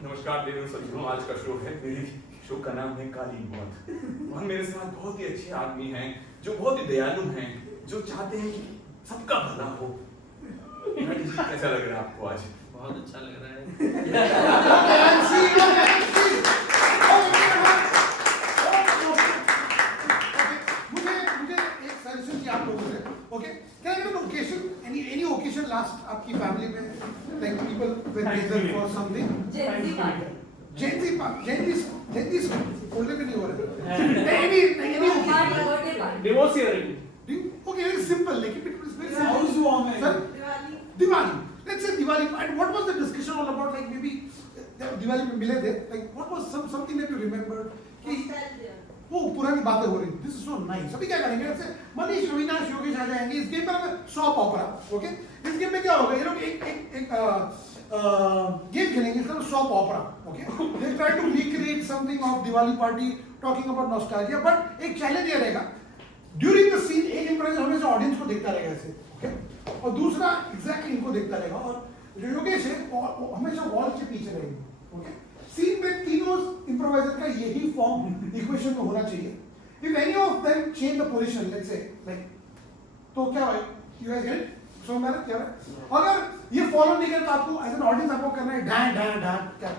नमस्कार देवी और सज्जनों, आज का शो है, मेरी शो का नाम है काली मौत। और मेरे साथ बहुत ही अच्छे आदमी हैं जो बहुत ही दयालु हैं, जो चाहते हैं कि सबका भला हो। कैसा लग रहा है आपको आज? बहुत अच्छा लग रहा है। मुझे एक सजेशन चाहिए आप लोगों से। Okay, can I get occasion, any occasion last आपकी फैमिली में, like people were gather for something? जेंजी बोलने में नहीं हो रहा है। Any occasion, Divorce hearing. okay, very simple, like it was very simple. Housewarming. Sir, Diwali Diwali. Let's say Diwali. And what was the discussion all about? Like maybe Diwali में मिले थे. Like what was something that you remembered? कि nostalgia वो पुरानी बातें हो रही थी. This is so nice. अभी क्या करेंगे? जैसे मनीष, अविनाश, योगेश आ जाएंगे. इस गेम में हमें सॉप ऑपरा. Okay? इस गेम में क्या होगा? ये लोग एक गेम खेलेंगे. इसका shop ऑपरा. Okay? They try to recreate something of Diwali party, talking about nostalgia. But एक challenge ये रहेगा. ड्यूरिंग द सीन एक इंप्रेशन हमेशा ऑडियंस को देखता रहेगा ऐसे, ओके, और दूसरा एग्जैक्टली इनको देखता रहेगा, और जो योगेश है वो हमेशा वॉल के पीछे रहेंगे, ओके। सीन में तीनों इंप्रोवाइजर का यही फॉर्म इक्वेशन में होना चाहिए। If any of them change the position, let's say like, तो क्या होगा? यू गाइस गेट सो मैंने क्या है, अगर ये फॉलो नहीं करे तो आपको एज एन ऑडियंस आपको करना है डैन डैन डैन, क्या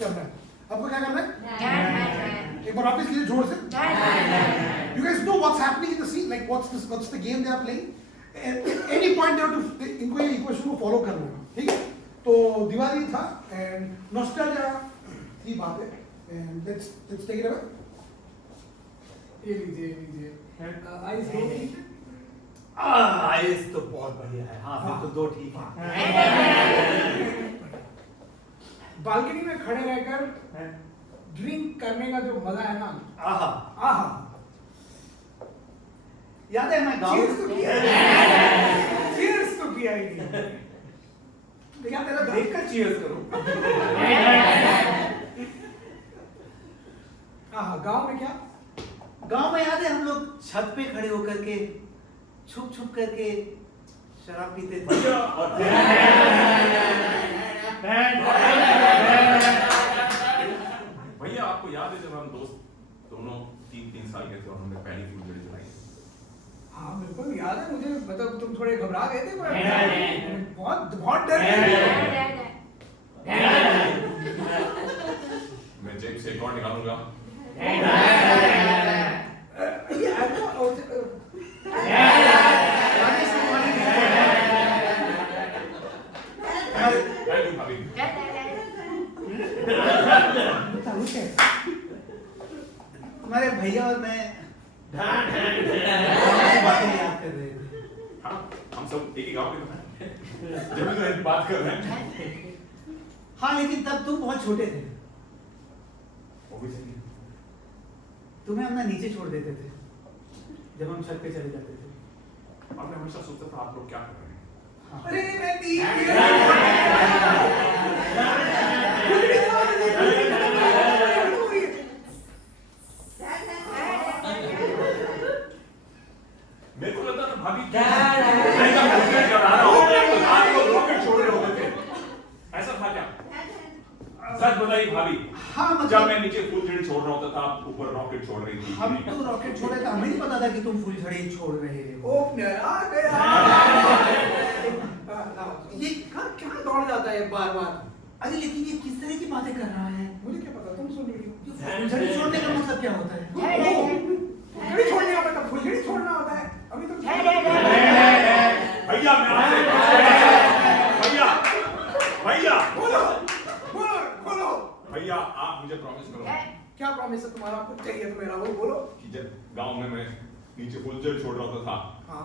करना है आपको? क्या करना है? एक बार वापस कीजिए जोर से। You guys know what's happening in the scene, like what's the game they are playing? At any point they have to इनको ये इक्वेशन को फॉलो करना है, ठीक है? तो दिवाली था and nostalgia की बात है, and let's take it away. ये लीजिए आइस दो ठीक है? आइस तो बहुत बढ़िया है। हाँ, फिर तो दो ठीक है। बालकनी में खड़े रहकर ड्रिंक करने का जो मजा है ना, आहा, आहा, याद है मैं गाँव Cheers तो किया Cheers तो किया ही नहीं क्या तेरा देखकर चीयर्स करो। हाँ गांव में क्या गांव में याद है हम लोग छत पे खड़े होकर के छुप छुप करके शराब पीते थे। भैया आपको याद है जब हम दोस्त दोनों 3 साल के थे और हमने पहली फुलझड़ी जलाई? हाँ बिल्कुल याद है मुझे मतलब तुम थोड़े घबरा गए थे पर बहुत बहुत डर गए मैं जेब से एक और निकालूंगा। ये आपका थैंक यू भाभी। तुम्हारे भैया और मैं बातें याद कर रहे थे। हाँ, हम सब एक ही गांव के हैं। जब भी तो बात कर रहे हैं। हाँ लेकिन तब तुम बहुत छोटे थे। Obviously, तुम्हें हम ना नीचे छोड़ देते थे जब हम छत पे चले जाते थे। और मैं हमेशा सोचता था आप लोग क्या कर रहे हैं। अरे मैं मेरे को लगता था भाभी मैं जब रॉकेट चला रहा हूँ तो आप लोग रॉकेट छोड़ रहे होते थे। ऐसा था क्या? सच बताइए भाभी। हाँ जब मतलब मैं नीचे फुलझड़ी छोड़ रहा होता था आप ऊपर रॉकेट छोड़ रही थी। हम तो रॉकेट छोड़े थे, हमें नहीं पता था कि तुम फुलझड़ी छोड़ रहे हो। ओपनर आ गया ये कहाँ दौड़ जाता है बार बार। अरे लेकिन ये किस तरह की बातें कर रहा है? मुझे क्या पता तुम सुन रही हो फुलझड़ी छोड़ने का मतलब क्या होता है? फुलझड़ी छोड़ने का मतलब फुलझड़ी छोड़ना होता है अभी तुम भैया मैं आपसे भैया भैया बोलो बोलो बोलो भैया आप मुझे प्रॉमिस करो क्या प्रॉमिस है तुम्हारा कुछ चाहिए तो मेरा वो बोलो कि जब गांव में मैं नीचे फुलझड़ी छोड़ रहा था हाँ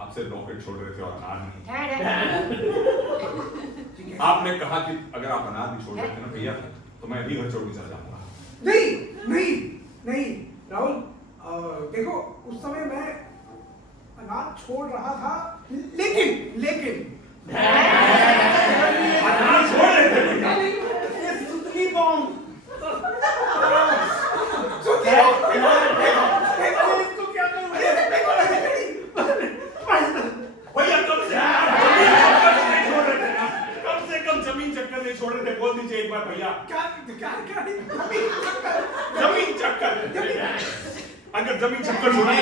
आपसे रॉकेट छोड़ रहे थे और अनार नहीं। ठीक है आपने कहा कि अगर आप अनार भी छोड़ देते ना भैया तो मैं अभी घर छोड़ के चला जाऊंगा। नहीं नहीं नहीं राहुल देखो उस समय मैं अनाज छोड़ रहा था लेकिन लेकिन अनार छोड़ रहे थे भैया। ये सुतली बॉम्ब। इसको क्या करूं भैया कम से कम जमीन चक्कर नहीं छोड़ रहे थे। बोल दीजिए एक बार भैया। क्या क्या क्या जमीन चक्कर अगर जमीन चक्कर छोड़ा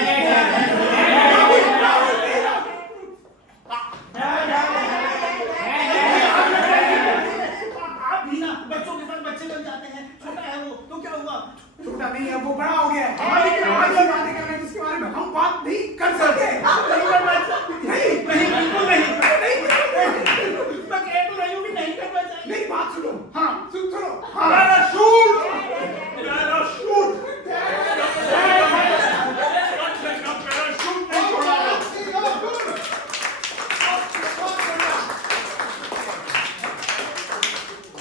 आप भी ना बच्चों के साथ बच्चे बन जाते हैं। छोटा है वो तो क्या हुआ? छोटा नहीं है वो बड़ा हो गया है लेकिन आज की बातें कर रहे हैं जिसके बारे में हम बात नहीं कर सकते नहीं बिल्कुल नहीं मैं कह तो रही हूँ कि नहीं करना चाहिए। नहीं बात सुनो हाँ सुनो पैराशूट पैराशूट पैराशूट नहीं छोड़ा।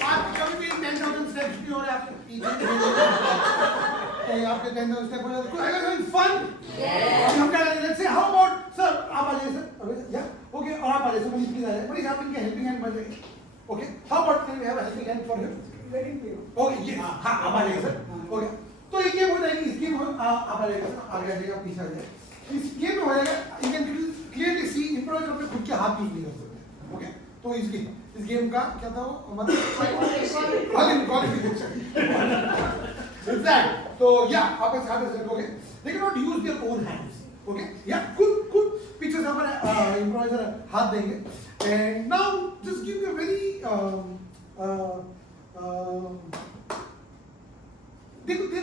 आप कभी भी 10,000 steps नहीं हो रहे आपके पीछे आपके 10,000 steps हो जाते हैं fun हम क्या करें let's say how about sir आप आ जाइए sir yeah okay और आप आ जाइए sir please आ जाइए please आप इनके helping hand बन जाइए okay how about can we have a helping hand for him okay yes हाँ आप आ जाइए sir okay तो ये गेम हो जाएगी इस गेम आप आ जाइएगा सर आगे आ जाइएगा पीछे आ जाइए इस गेम में हो जाएगा you can clearly see इम्प्रोवाइजर अपने खुद के हाथ यूज नहीं कर सकते okay तो इस गेम का क्या था वो मतलब exact तो या आप इस हाथ से रखोगे they cannot use their own hands okay yeah good पीछे से हमारे इम्प्रोवाइजर हाथ देंगे and now just give me a very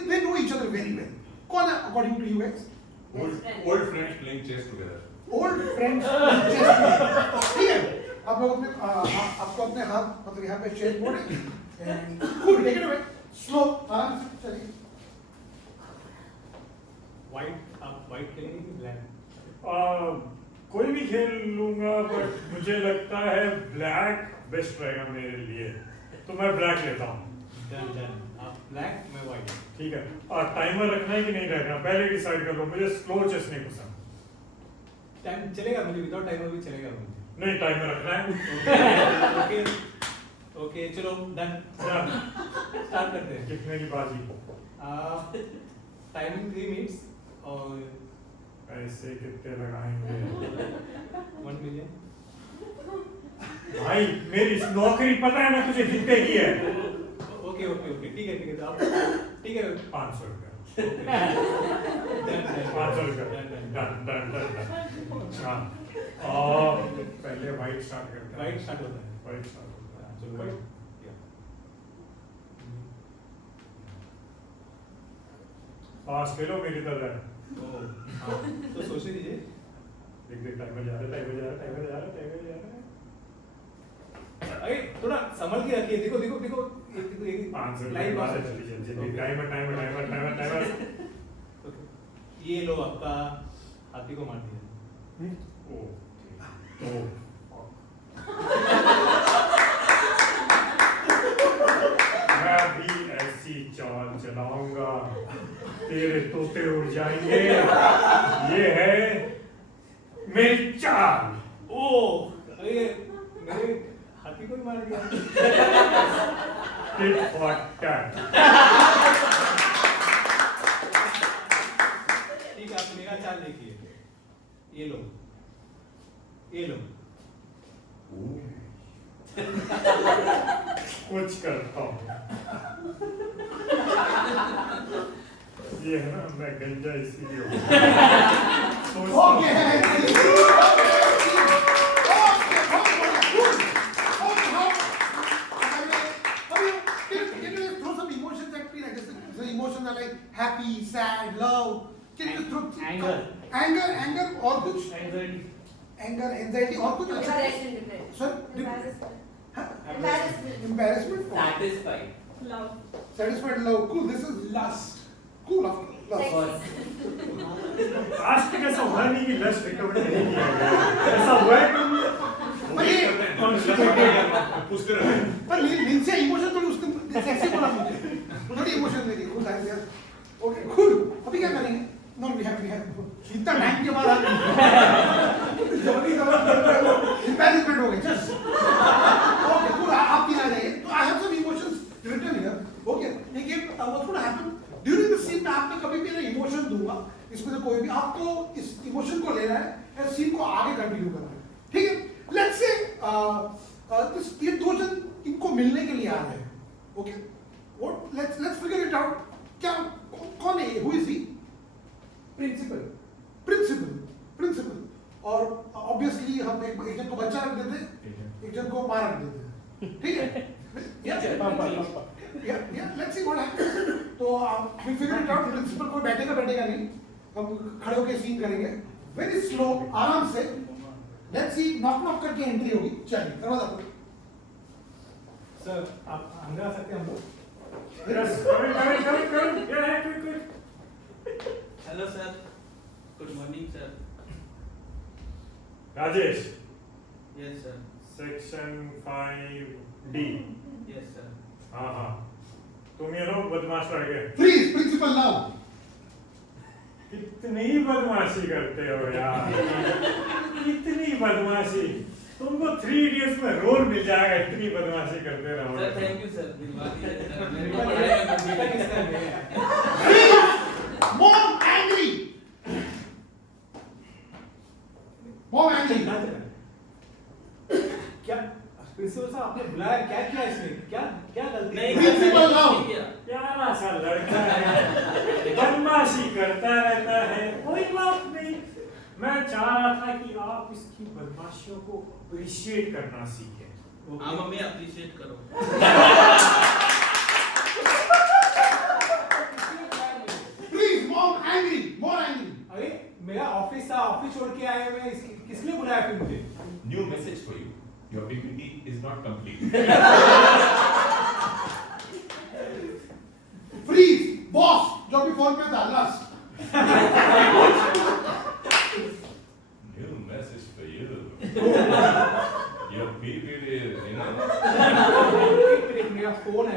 they know each other very well कौन है according to you guys Old friends playing chess together. old friends chess ठीक है आप लोग अपने आपको अपने हाथ मतलब यहाँ पे चेक मोड़े and good take it away slow आराम से चलिए व्हाइट आप व्हाइट खेलेंगे कि ब्लैक? कोई भी खेल लूंगा बट मुझे लगता है ब्लैक बेस्ट रहेगा मेरे लिए तो मैं ब्लैक लेता हूँ। डन डन आप ब्लैक मैं व्हाइट। ठीक है और टाइमर रखना है कि नहीं रखना पहले डिसाइड कर लो। मुझे स्लो चेस नहीं पसंद। टाइम चलेगा मुझे, विदाउट टाइमर भी चलेगा मुझे। नहीं, टाइमर रखना है। ओके ओके चलो डन, स्टार्ट करते हैं। कितने की बाजी? टाइमिंग 3 मिनट्स और पैसे कितने लगाएंगे? 1 मिलियन। भाई मेरी नौकरी पता है ना तुझे कितने की है? ओके ओके ओके ठीक है, तो आप ठीक है 500 रुपया। डन 500 रुपया। डन। हाँ, और पहले वाइट स्टार्ट करते हैं। राइट स्टार्ट होता है। वाइट स्टार्ट होता है। चलो वाइट। पास खेलो मेरी तरह। हाँ तो सोचने दीजिए। देख टाइमर जा रहा है। अरे थोड़ा संभल के रखिए, देखो देखो देखो 500 लाइन रुपया। पास जल्दी टाइमर। ये लो आपका हाथी को मार दिया। ओ मैं भी ऐसी चाल चलाऊंगा, तेरे तोते उड़ जाएंगे। ये है मेरी चाल। ओ अरे मेरे हाथी को ही मार दिया। Tit for TET. ठीक है, आप मेरा चाल देखिए। ये लो कुछ करता हूँ। ये है ना, मैं गंजा इसीलिए हूँ। सोचता हूँ। Okay. Can you throw some emotions at me? Like the emotions are like happy, sad, love. Can you throw anger और कुछ? Anger, anxiety और कुछ? Sorry? Embarrassment. Satisfied. Love. Satisfied, love. Cool. This is lust. Cool. Lust. आज तक ऐसा हुआ नहीं कि लस्ट रिकवर नहीं किया गया। ऐसा हुआ है पूछते रहे। पर लिंसे इमोशन थोड़ी उसने सेक्सी बोला मुझे, थोड़ी इमोशन मेरी खुद आई यार। ओके खुद अभी क्या करेंगे? नो वी हैव इतना टाइम के बाद जल्दी एम्बैरेसमेंट हो गई जस्ट। ओके खुद आप तीन आ जाइए। तो I have some emotions written here. Okay लेकिन what's gonna happen during the scene में आपने कभी भी ना इमोशन दूंगा, इसमें से कोई भी आपको इस इमोशन को लेना है और सीन को आगे कंटिन्यू करना है, ठीक है? लेट्स से ये दो जन इनको मिलने के लिए आ रहे हैं, okay? What let's figure it out. क्या कौन है ये? Who is he? प्रिंसिपल। और ऑब्वियसली हम एक जन को बच्चा रख देते हैं, एक जन को मां रख देते हैं, ठीक है? Let's see what happens. तो we figure it out. Principal कोई बैठेगा नहीं, हम खड़े होकर सीन करेंगे वेरी स्लो, आराम से। लेट्स सी नॉक करके एंट्री होगी। चलिए दरवाजा खोलो। सर आप अंदर आ सकते हैं हम लोग? Hello sir, good morning sir. Rajesh, yes sir. Section 5D। Yes sir. हाँ, तुम ये लोग बदमाश लड़के प्लीज प्रिंसिपल नाउ। कितनी बदमाशी करते हो यार, कितनी बदमाशी। तुमको 3 इडियट्स में रोल मिल जाएगा, इतनी बदमाशी करते रहो। सर थैंक यू सर, दिलवा दिया सर। मेरे को बेटा किसका है? Mom angry. क्या प्रिंसिपल साहब आपने बुलाया? क्या किया इसमें? क्या गलती? नहीं Principal now. प्यारा सा लड़का है, बदमाशी करता रहता है, कोई बात नहीं। मैं चाह रहा था कि आप इसकी बदमाशियों को अप्रिशिएट करना सीखें। हाँ मम्मी अप्रिशिएट करो। Please, mom angry, more angry. अरे मेरा ऑफिस था, ऑफिस छोड़ के आए हुए, किस लिए बुलाया फिर मुझे? New message for you. Your PPT is not complete. Freeze, boss, जो भी फोन पे था, last. New message for you. Your PPT is, you know. एक मिनट, मेरा फोन है।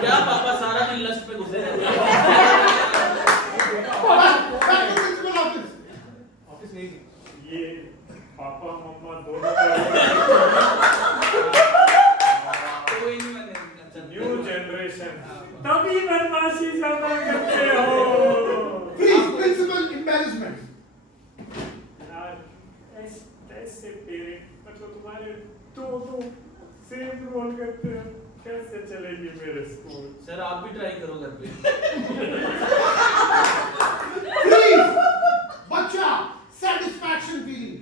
क्या पापा सारा दिन लस्ट पे घुसे रहते हैं? Back to principal office. Office नहीं। ये दोनों सेम रोल करते हैं, कैसे चलेगी मेरे स्कूल? सर आप भी ट्राई करो घर पे। Please, बच्चा, satisfaction feeling.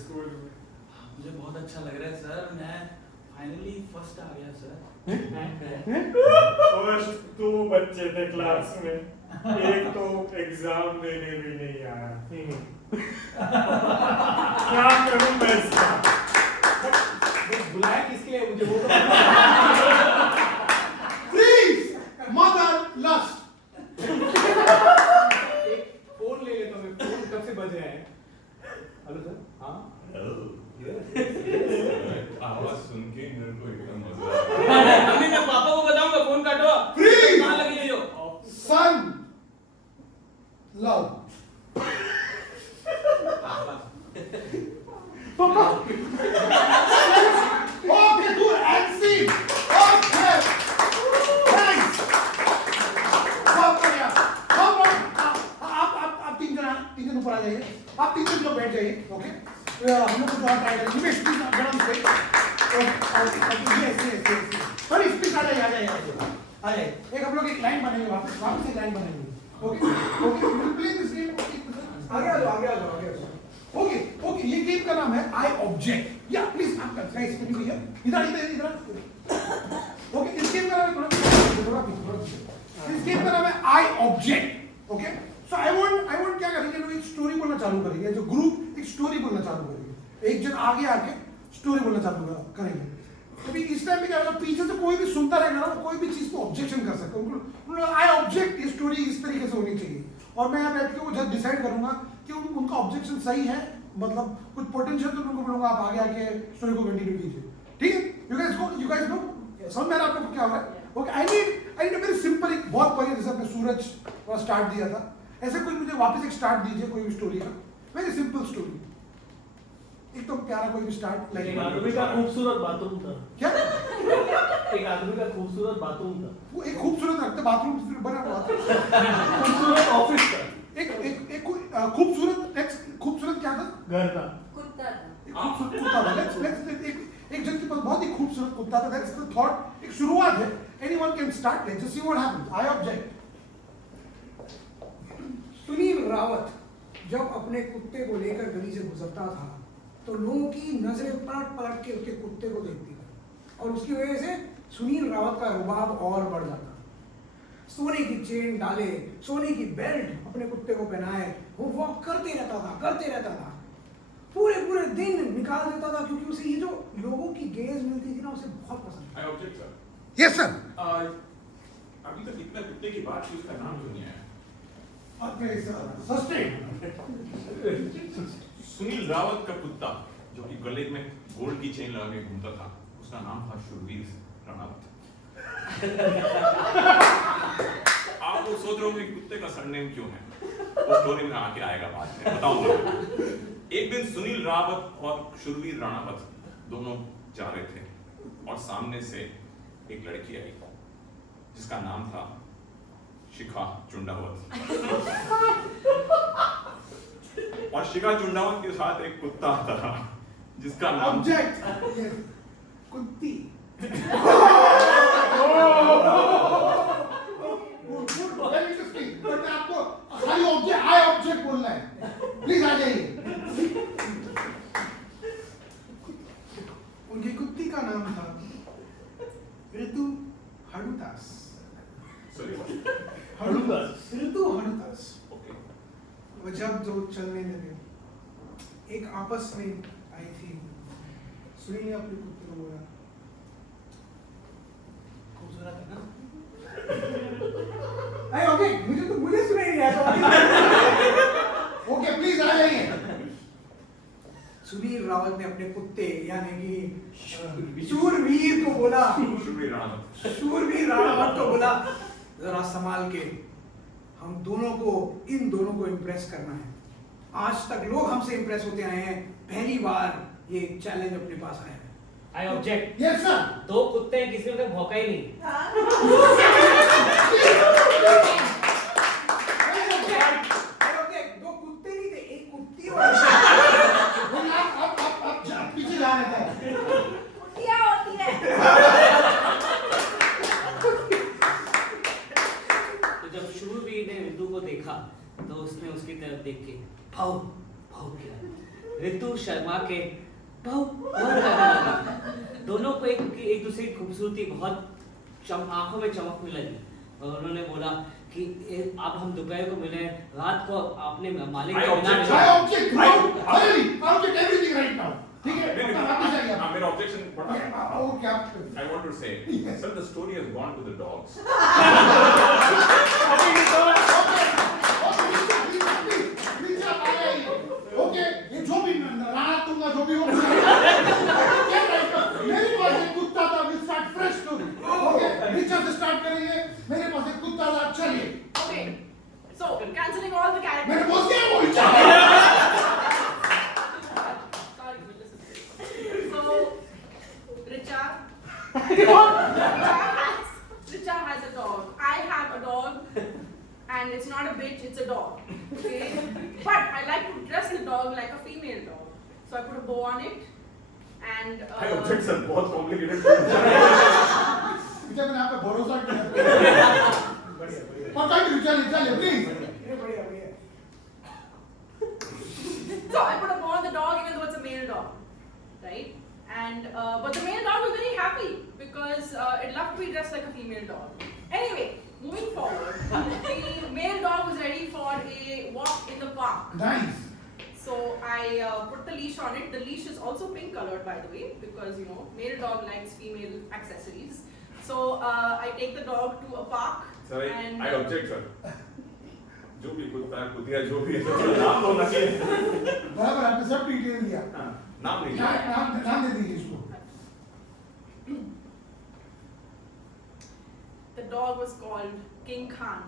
स्कूल में मुझे बहुत अच्छा लग रहा है सर, मैं फाइनली फर्स्ट आ गया सर। फर्स्ट 2 बच्चे थे क्लास में, एक तो एग्जाम देने भी नहीं आया। क्या करूं मैं इसका? बुलाया किसके लिए मुझे वो तो Please, mother lust. एक फोन ले लेता हूँ मैं, फोन कब से बज रहे हैं? हेलो सर, हाँ आवाज सुन के मेरे को एकदम मजा आ गया। अभी मैं पापा को बताऊंगा, फोन काटो। Please. कहाँ लगी है यो? Son, love. Okay, good. And see. Okay. Thanks. बहुत बढ़िया। हम लोग आप 3 जन ऊपर आ जाइए। आप 3 जन लोग बैठ जाइए। ओके। हम लोग कुछ और ट्राई करेंगे। निमेश प्लीज गरम से। yes. सॉरी प्लीज आ जाइए। आ जाइए। एक हम लोग एक लाइन बनेंगे वापस एक लाइन बनेंगे। Okay. Will play this game. आगे आ जाओ। ओके, ये गेम का नाम है आई ऑब्जेक्ट। या प्लीज आप गाइस कैन यू हियर? इधर। ओके, इस गेम का नाम है थोड़ा पीछे। इस गेम का नाम है I object. Okay, so I want क्या करेंगे, लोग एक स्टोरी बोलना चालू करेंगे। जो ग्रुप एक स्टोरी बोलना चालू करेंगे, एक जन आगे आके स्टोरी बोलना चालू करेंगे। अभी इस टाइम में क्या होगा, पीछे से कोई भी सुनता रहेगा ना, कोई भी चीज को ऑब्जेक्शन कर सकता है। उनको आई ऑब्जेक्ट, ये स्टोरी इस तरीके से होनी चाहिए। और मैं यहाँ बैठ के वो जब डिसाइड करूंगा कि उनका ऑब्जेक्शन सही है, मतलब कुछ पोटेंशियल, तो उनको बोलूंगा आप आगे आके स्टोरी को कंटिन्यू कीजिए। ठीक है, यू गाइस नो समझ में आ रहा है आपको क्या हो रहा है? Okay, I need very simple, एक बहुत बढ़िया, जैसे आपने सूरज का स्टार्ट दिया था, ऐसे कोई मुझे वापस एक स्टार्ट दीजिए, कोई भी स्टोरी का, वेरी सिंपल स्टोरी, एक तो प्यारा कोई भी स्टार्ट। एक आदमी का खूबसूरत बाथरूम था। क्या? एक आदमी का खूबसूरत बाथरूम था। वो एक खूबसूरत रखते बाथरूम फिर बना हुआ खूबसूरत ऑफिस था। एक खूबसूरत क्या था? घर था। कुत्ता था। एक खूबसूरत कुत्ता था। लेट्स एक जन के पास बहुत ही खूबसूरत कुत्ता था। दैट्स द थॉट, एक शुरुआत है। Anyone can start, let's just see what happens. I object. Sunil Rawat जब अपने कुत्ते को लेकर गली से गुजरता था तो लोगों की नजरें पलट के उसके कुत्ते को देखती थी और उसकी वजह से सुनील रावत का रुबाब और बढ़ जाता। सोने की चेन डाले, सोने की बेल्ट अपने कुत्ते को पहनाए, वो वॉक करते रहता था, पूरे दिन निकाल देता था, क्योंकि उसे ये जो लोगों की गेज मिलती थी ना, उसे बहुत पसंद। I object sir. Yes sir. अभी तक इतना कुत्ते की बात की, उसका नाम क्यों नहीं आया? Okay sir, sustain. Sunil Rawat का कुत्ता जो कि गले में गोल्ड की चेन लगा के घूमता था, उसका नाम था शुरवीर राणावत। आप लोग सोच रहे हो कि कुत्ते का सरनेम क्यों है, वो स्टोरी में आके आएगा, बाद में बताऊंगा। एक दिन सुनील रावत और शुरवीर राणावत दोनों जा रहे थे और सामने से एक लड़की आई जिसका नाम था शिखा चुंडावत। और शिखा चुंडावत के साथ एक कुत्ता आता था जिसका नाम ऑब्जेक्ट कुत्ती। बट आपको खाली ऑब्जेक्ट आई ऑब्जेक्ट बोलना है। प्लीज आ जाइए। उनकी कुत्ती का नाम था ऋतु हड़ुदास। सॉरी हड़ूदास। ऋतु हड़ुदास। ओके। वो जब जो चलने लगे, एक आपस में आई थी। सुनील ने अपने कुत्ते को बोला, खूबसूरत है ना? अरे ओके, मुझे सुनाई नहीं आया। ओके प्लीज आ जाइए। सुनील रावत ने अपने कुत्ते यानी कि शूरवीर को बोला, शूरवीर राणावत को बोला, जरा संभाल के, हम दोनों को, इन दोनों को इम्प्रेस करना है। आज तक लोग हमसे इम्प्रेस होते आए हैं, पहली बार ये चैलेंज अपने पास आया है। I object. Yes sir. 2 कुत्ते हैं, किसी ने भौंका ही नहीं। दो कुत्ते नहीं थे, एक कुत्ती और हो गया। ऋतु शर्मा के बहुत ज्यादा लगा। दोनों को एक दूसरे की खूबसूरती बहुत आंखों में चमकने लगी और उन्होंने बोला कि अब हम दोपहर को मिले, रात को अपने मालिक I के बिना object. मिले। I object. No, finally, I object everything right now. ठीक है? नहीं, मतलब वापस आइए आप। मेरा objection पढ़ा। Yeah, और क्या? I want to say, sir, the story has gone to the dogs. Okay, ये जो भी राणा तुंगा जो भी हो मेरे पास एक कुत्ता था, we start fresh story. Okay, नीचे से स्टार्ट करेंगे। मेरे पास एक कुत्ता था, चलिए। Okay, so cancelling all the characters. मैंने बोल दिया वो Sorry, but this is great. So, Richa has a dog. I have a dog, and it's not a bitch, it's a dog. Okay, but I like to dress the dog like a female dog. So I put a bow on it, and I object, sir. बहुत complicated. मुझे मैंने आप पे भरोसा किया। पता नहीं चलिए प्लीज। बढ़िया। So I put a bow on the dog even though it's a male dog, right? And but the male dog was very happy because it loved to be dressed like a female dog. Anyway, moving forward, the male dog was ready for a walk in the park. Nice. So I put the leash on it. The leash is also pink colored, by the way, because you know male dog likes female accessories. So I take the dog to a park. Sorry, and I object, sir. जो भी कुत्ता कुतिया जो भी है तो नाम तो ना के बराबर आपने सब डिटेल दिया। नाम नहीं नाम दे दीजिए इसको। The dog was called King Khan.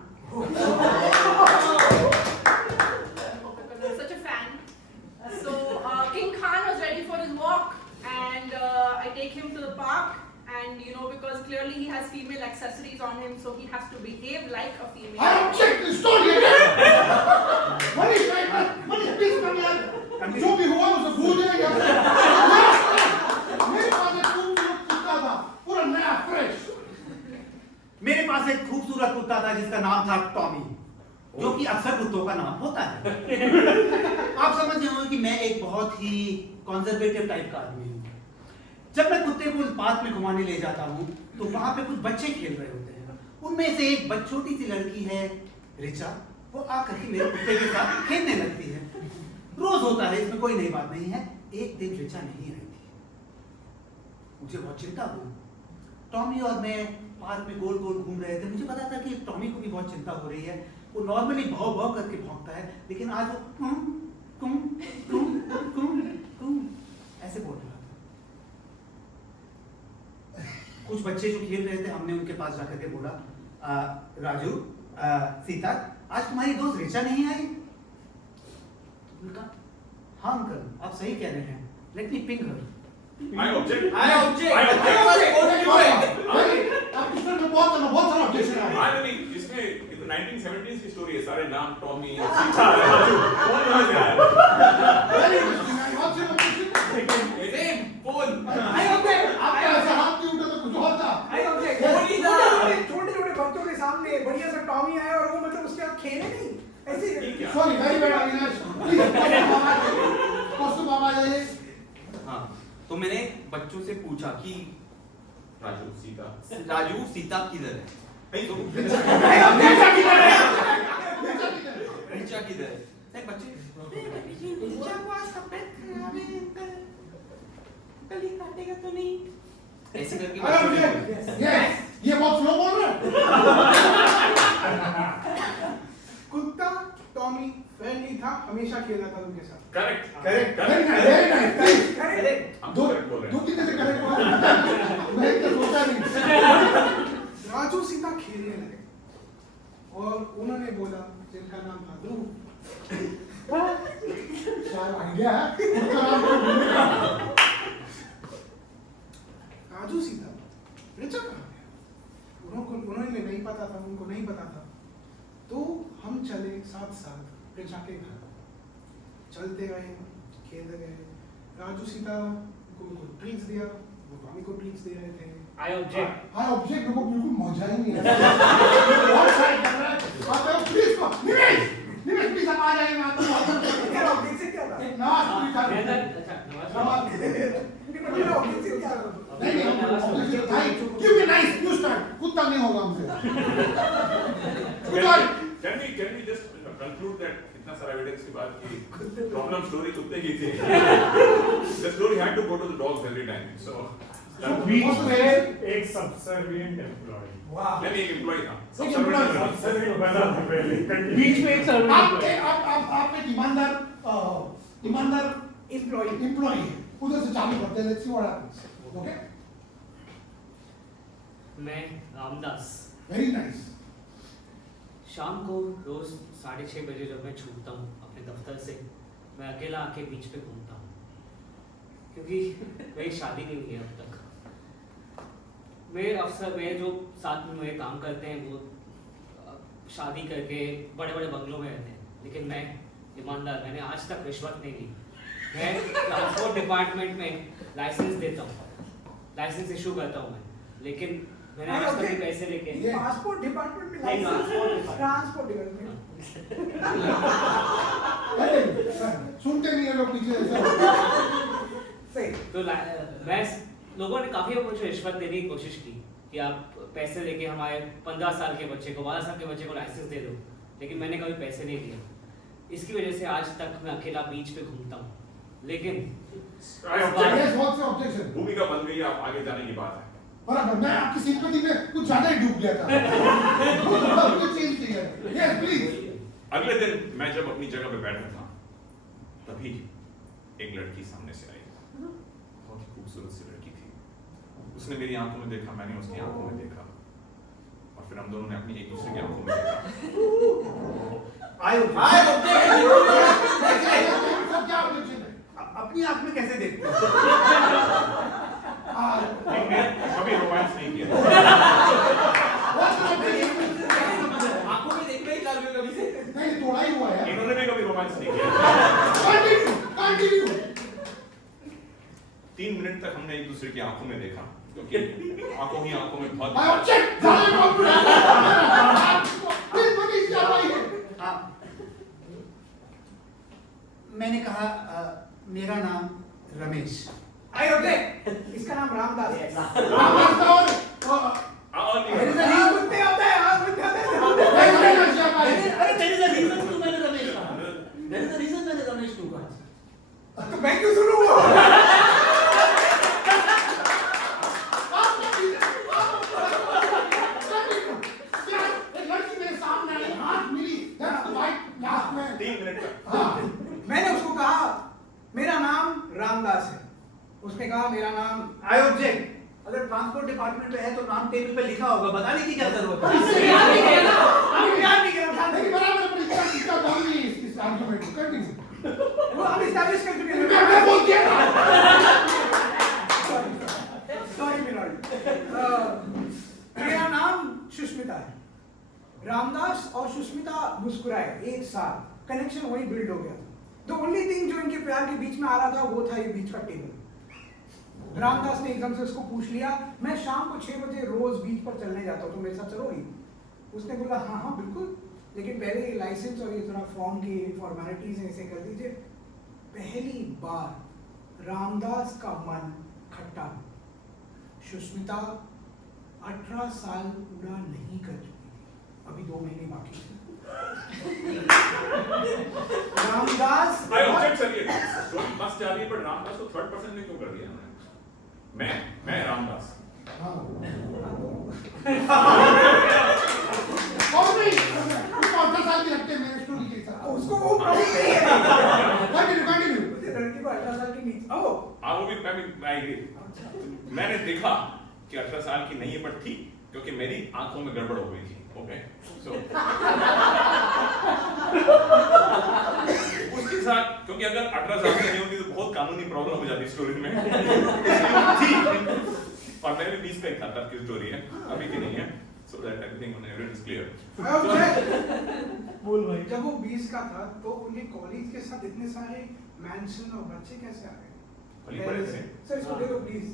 Because I'm such a fan. So King Khan was ready for his walk, and I take him to the park. And you know, because clearly he has female accessories on him, so he has to behave like a female. I object this story again. Manish, please come here. जो भी हुआ उसे भूल जाएंगे। मेरे पास एक खूबसूरत कुत्ता था, पूरा नया फ्रेश। मेरे पास एक खूबसूरत कुत्ता था जिसका नाम था टॉमी, जो कि अक्सर कुत्तों का नाम होता है। आप समझ रहे हो कि मैं एक बहुत ही कंजर्वेटिव टाइप का आदमी हूँ। जब मैं कुत्ते को पार्क में घुमाने ले जाता हूँ तो वहां पे कुछ बच्चे खेल रहे होते हैं। उनमें से एक छोटी सी लड़की है रिचा, वो आकर के मेरे कुत्ते के साथ खेलने लगती है। रोज होता है, इसमें कोई नई बात नहीं है। एक दिन रिचा नहीं आई थी, मुझे बहुत चिंता हुई। टॉमी और मैं पार्क में गोल गोल घूम रहे थे। मुझे पता था कि टॉमी को भी बहुत चिंता हो रही है। वो नॉर्मली भाव भाव करके भौंकता है, लेकिन आज वो ऐसे बोल रहा था। कुछ बच्चे जो खेल रहे थे, हमने उनके पास जाकर के बोला, राजू, सीता, आज तुम्हारी दोस्त रिचा नहीं आई? उनका हाँ अंकल, आप सही कह रहे हैं, let me ping her. I object. I object. I object. आप इस पर बहुत सारा ऑब्जेक्शन है। I नहीं, इसमें 1970s की स्टोरी है। सारे नाम टॉमी, सीता, राजू, कौन कहाँ से आया? Very interesting. I want to know. Same, phone. I object. आपका ऐसा हाथ नहीं उठा तो कुछ और था। I object. होली था। छोटे बच्चों के सामने बढ़िया सा टॉमी आया और वो मतलब उसके साथ खेले नहीं ऐसे। ठीक है। Sorry, very bad Avinash. Please, costume आप आ जाइए। हाँ, तो मैंने बच्चों से पूछा कि राजू, सीता। राजू, सीता किधर है? नहीं, तो रिचा किधर है? नहीं, बच्चे रिचा को आज तबीयत खराब है अंकल, गली काटेगा तो नहीं? ऐसे करके I object. Yes, ये बहुत स्लो बोल रहा है। कुत्ता टॉमी फ्रेंडली था, हमेशा खेला था उनके साथ। Correct, Correct. Correct, Very nice, very nice. Please. Correct. हम दो करेक्ट बोल रहे दो हैं। कितने से करेक्ट बोल रहे हैं? मैं तो सोचा नहीं। राजू सीता खेलने लगे और उन्होंने बोला, जिनका नाम था ध्रुव, शायद आइडिया है उसका नाम तो भूल गया। राजू सीता रिचा कहाँ गया? उन्होंने नहीं पता था, उनको नहीं पता था। तो हम चले साथ साथ रिचा के घर, चलते गए, खेलते गए। राजू सीता को ट्रीट्स दिया, वो टॉमी को ट्रीट्स दे रहे थे। I object. हाँ ऑब्जेक्ट को बिल्कुल मजा ही नहीं है। बहुत सारे कर रहा है। आप प्लीज को निमेश प्लीज आप आ जाइए। मैं आपको यार ऑब्जेक्ट से क्या था? अच्छा हाँ। नहीं भाई क्यों भी नाइस क्यों स्टार्ट कुत्ता नहीं होगा हमसे Can we just conclude that इतना सारा evidence के बाद कि problem story कुत्ते की थी. The story had to go to the dogs every time. So बीच में एक subservient employee. नहीं एक employee था. Subservient बना था पहले. बीच में एक सर्वेंट आप एक ईमानदार एम्प्लॉई है उधर से चालू करते हैं let's see what happens okay मैं रामदास वेरी नाइस शाम को रोज 6:30 बजे जब मैं छूटता हूँ अपने दफ्तर से, मैं अकेला आके बीच पे घूमता हूँ क्योंकि मेरी शादी नहीं हुई है अब तक। मेरे अफसर मेरे जो साथ में मेरे काम करते हैं वो शादी करके बड़े बड़े बंगलों में रहते हैं, लेकिन मैं ईमानदार, मैंने आज तक रिश्वत नहीं ली। मैं ट्रांसपोर्ट डिपार्टमेंट में लाइसेंस देता हूँ, लाइसेंस इशू करता हूँ मैं, लेकिन मैंने आज तक भी पैसे लेके पासपोर्ट डिपार्टमेंट में नहीं, ट्रांसपोर्ट डिपार्टमेंट सुनते नहीं है लोग पीछे सही। तो मैं लोगों ने काफी मुझे रिश्वत देने की कोशिश की कि आप पैसे लेके हमारे 15 साल के बच्चे को 12 साल के बच्चे को लाइसेंस दे दो, लेकिन मैंने कभी पैसे नहीं दिए। इसकी वजह से आज तक मैं अकेला बीच पे घूमता हूँ, लेकिन ऑब्जेक्शन भूमिका बन गई, आप आगे जाने की बात है। बराबर मैं आपकी सिंपैथी में कुछ ज्यादा ही डूब गया था कुछ चेंज किया यस प्लीज अगले दिन मैं जब अपनी जगह पे बैठा था तभी एक लड़की सामने से आई, बहुत ही खूबसूरत सी लड़की थी। उसने मेरी आंखों में देखा, मैंने उसकी आंखों में देखा, और फिर हम दोनों ने अपनी एक दूसरे की आंखों में देखा। अपनी आंख में कैसे देखते हो? हमने कभी रोमांस नहीं किया। आंखों में देखना ही चालू है कभी से। नहीं थोड़ा ही हुआ है इन्होंने भी कभी रोमांस नहीं किया। कंटिन्यू 3 मिनट तक हमने एक दूसरे की आंखों में देखा, क्योंकि आंखों ही आंखों में बहुत मैंने कहा मेरा नाम रमेश। आई ऑब्जेक्ट, इसका नाम रामदास है। कुत्ते होते हैं, तो मैं क्यों सुनूंगा? मैंने उसको कहा मेरा नाम रामदास है, उसने कहा मेरा नाम आई ऑब्जेक्ट, अगर ट्रांसपोर्ट डिपार्टमेंट में है तो नाम टेबल पे लिखा होगा, बताने की क्या जरूरत है? वो हम एस्टैब्लिश कर चुके हैं। सॉरी मेरा नाम सुष्मिता है। रामदास और सुष्मिता मुस्कुराए एक साथ, कनेक्शन वही बिल्ड हो गया था। द ओनली थिंग जो इनके प्यार के बीच में आ रहा था वो था ये बीच का टेबल। रामदास ने एकदम से उसको पूछ लिया, मैं शाम को 6 बजे रोज बीच पर चलने जाता हूँ, तो मेरे साथ चलोगी? उसने बोला हाँ हाँ बिल्कुल, लेकिन पहले ये लाइसेंस और ये थोड़ा फॉर्म की फॉर्मेलिटीज हैं इसे कर दीजिए। पहली बार रामदास का मन खट्टा। सुष्मिता 18 साल पूरा नहीं कर चुकी थी, अभी 2 महीने बाकी थे। रामदास I object sir, ये स्टोरी बस जा रही है, पर रामदास को थर्ड पर्सन में क्यों कर दिया उन्होंने? मैं रामदास। उसको वो प्रॉब्लम नहीं है। कंटिन्यू लड़की को 18 साल की नीचे ओ वो भी मैं agree। मैंने देखा कि 18 साल की नहीं है, पर थी, क्योंकि मेरी आंखों में गड़बड़ हो गई थी। ओके सो उसके साथ, क्योंकि अगर 18 साल की नहीं होती तो बहुत कानूनी प्रॉब्लम हो जाती स्टोरी में। और मैं भी 20 का ही था तब की स्टोरी है, अभी की नहीं है। So that everything on evidence is clear. बोल भाई, जब वो 20 का था तो उनके कॉलेज के साथ इतने सारे मैंशन और बच्चे कैसे आ गए? भली पड़े थे। सर इसको दे दो प्लीज।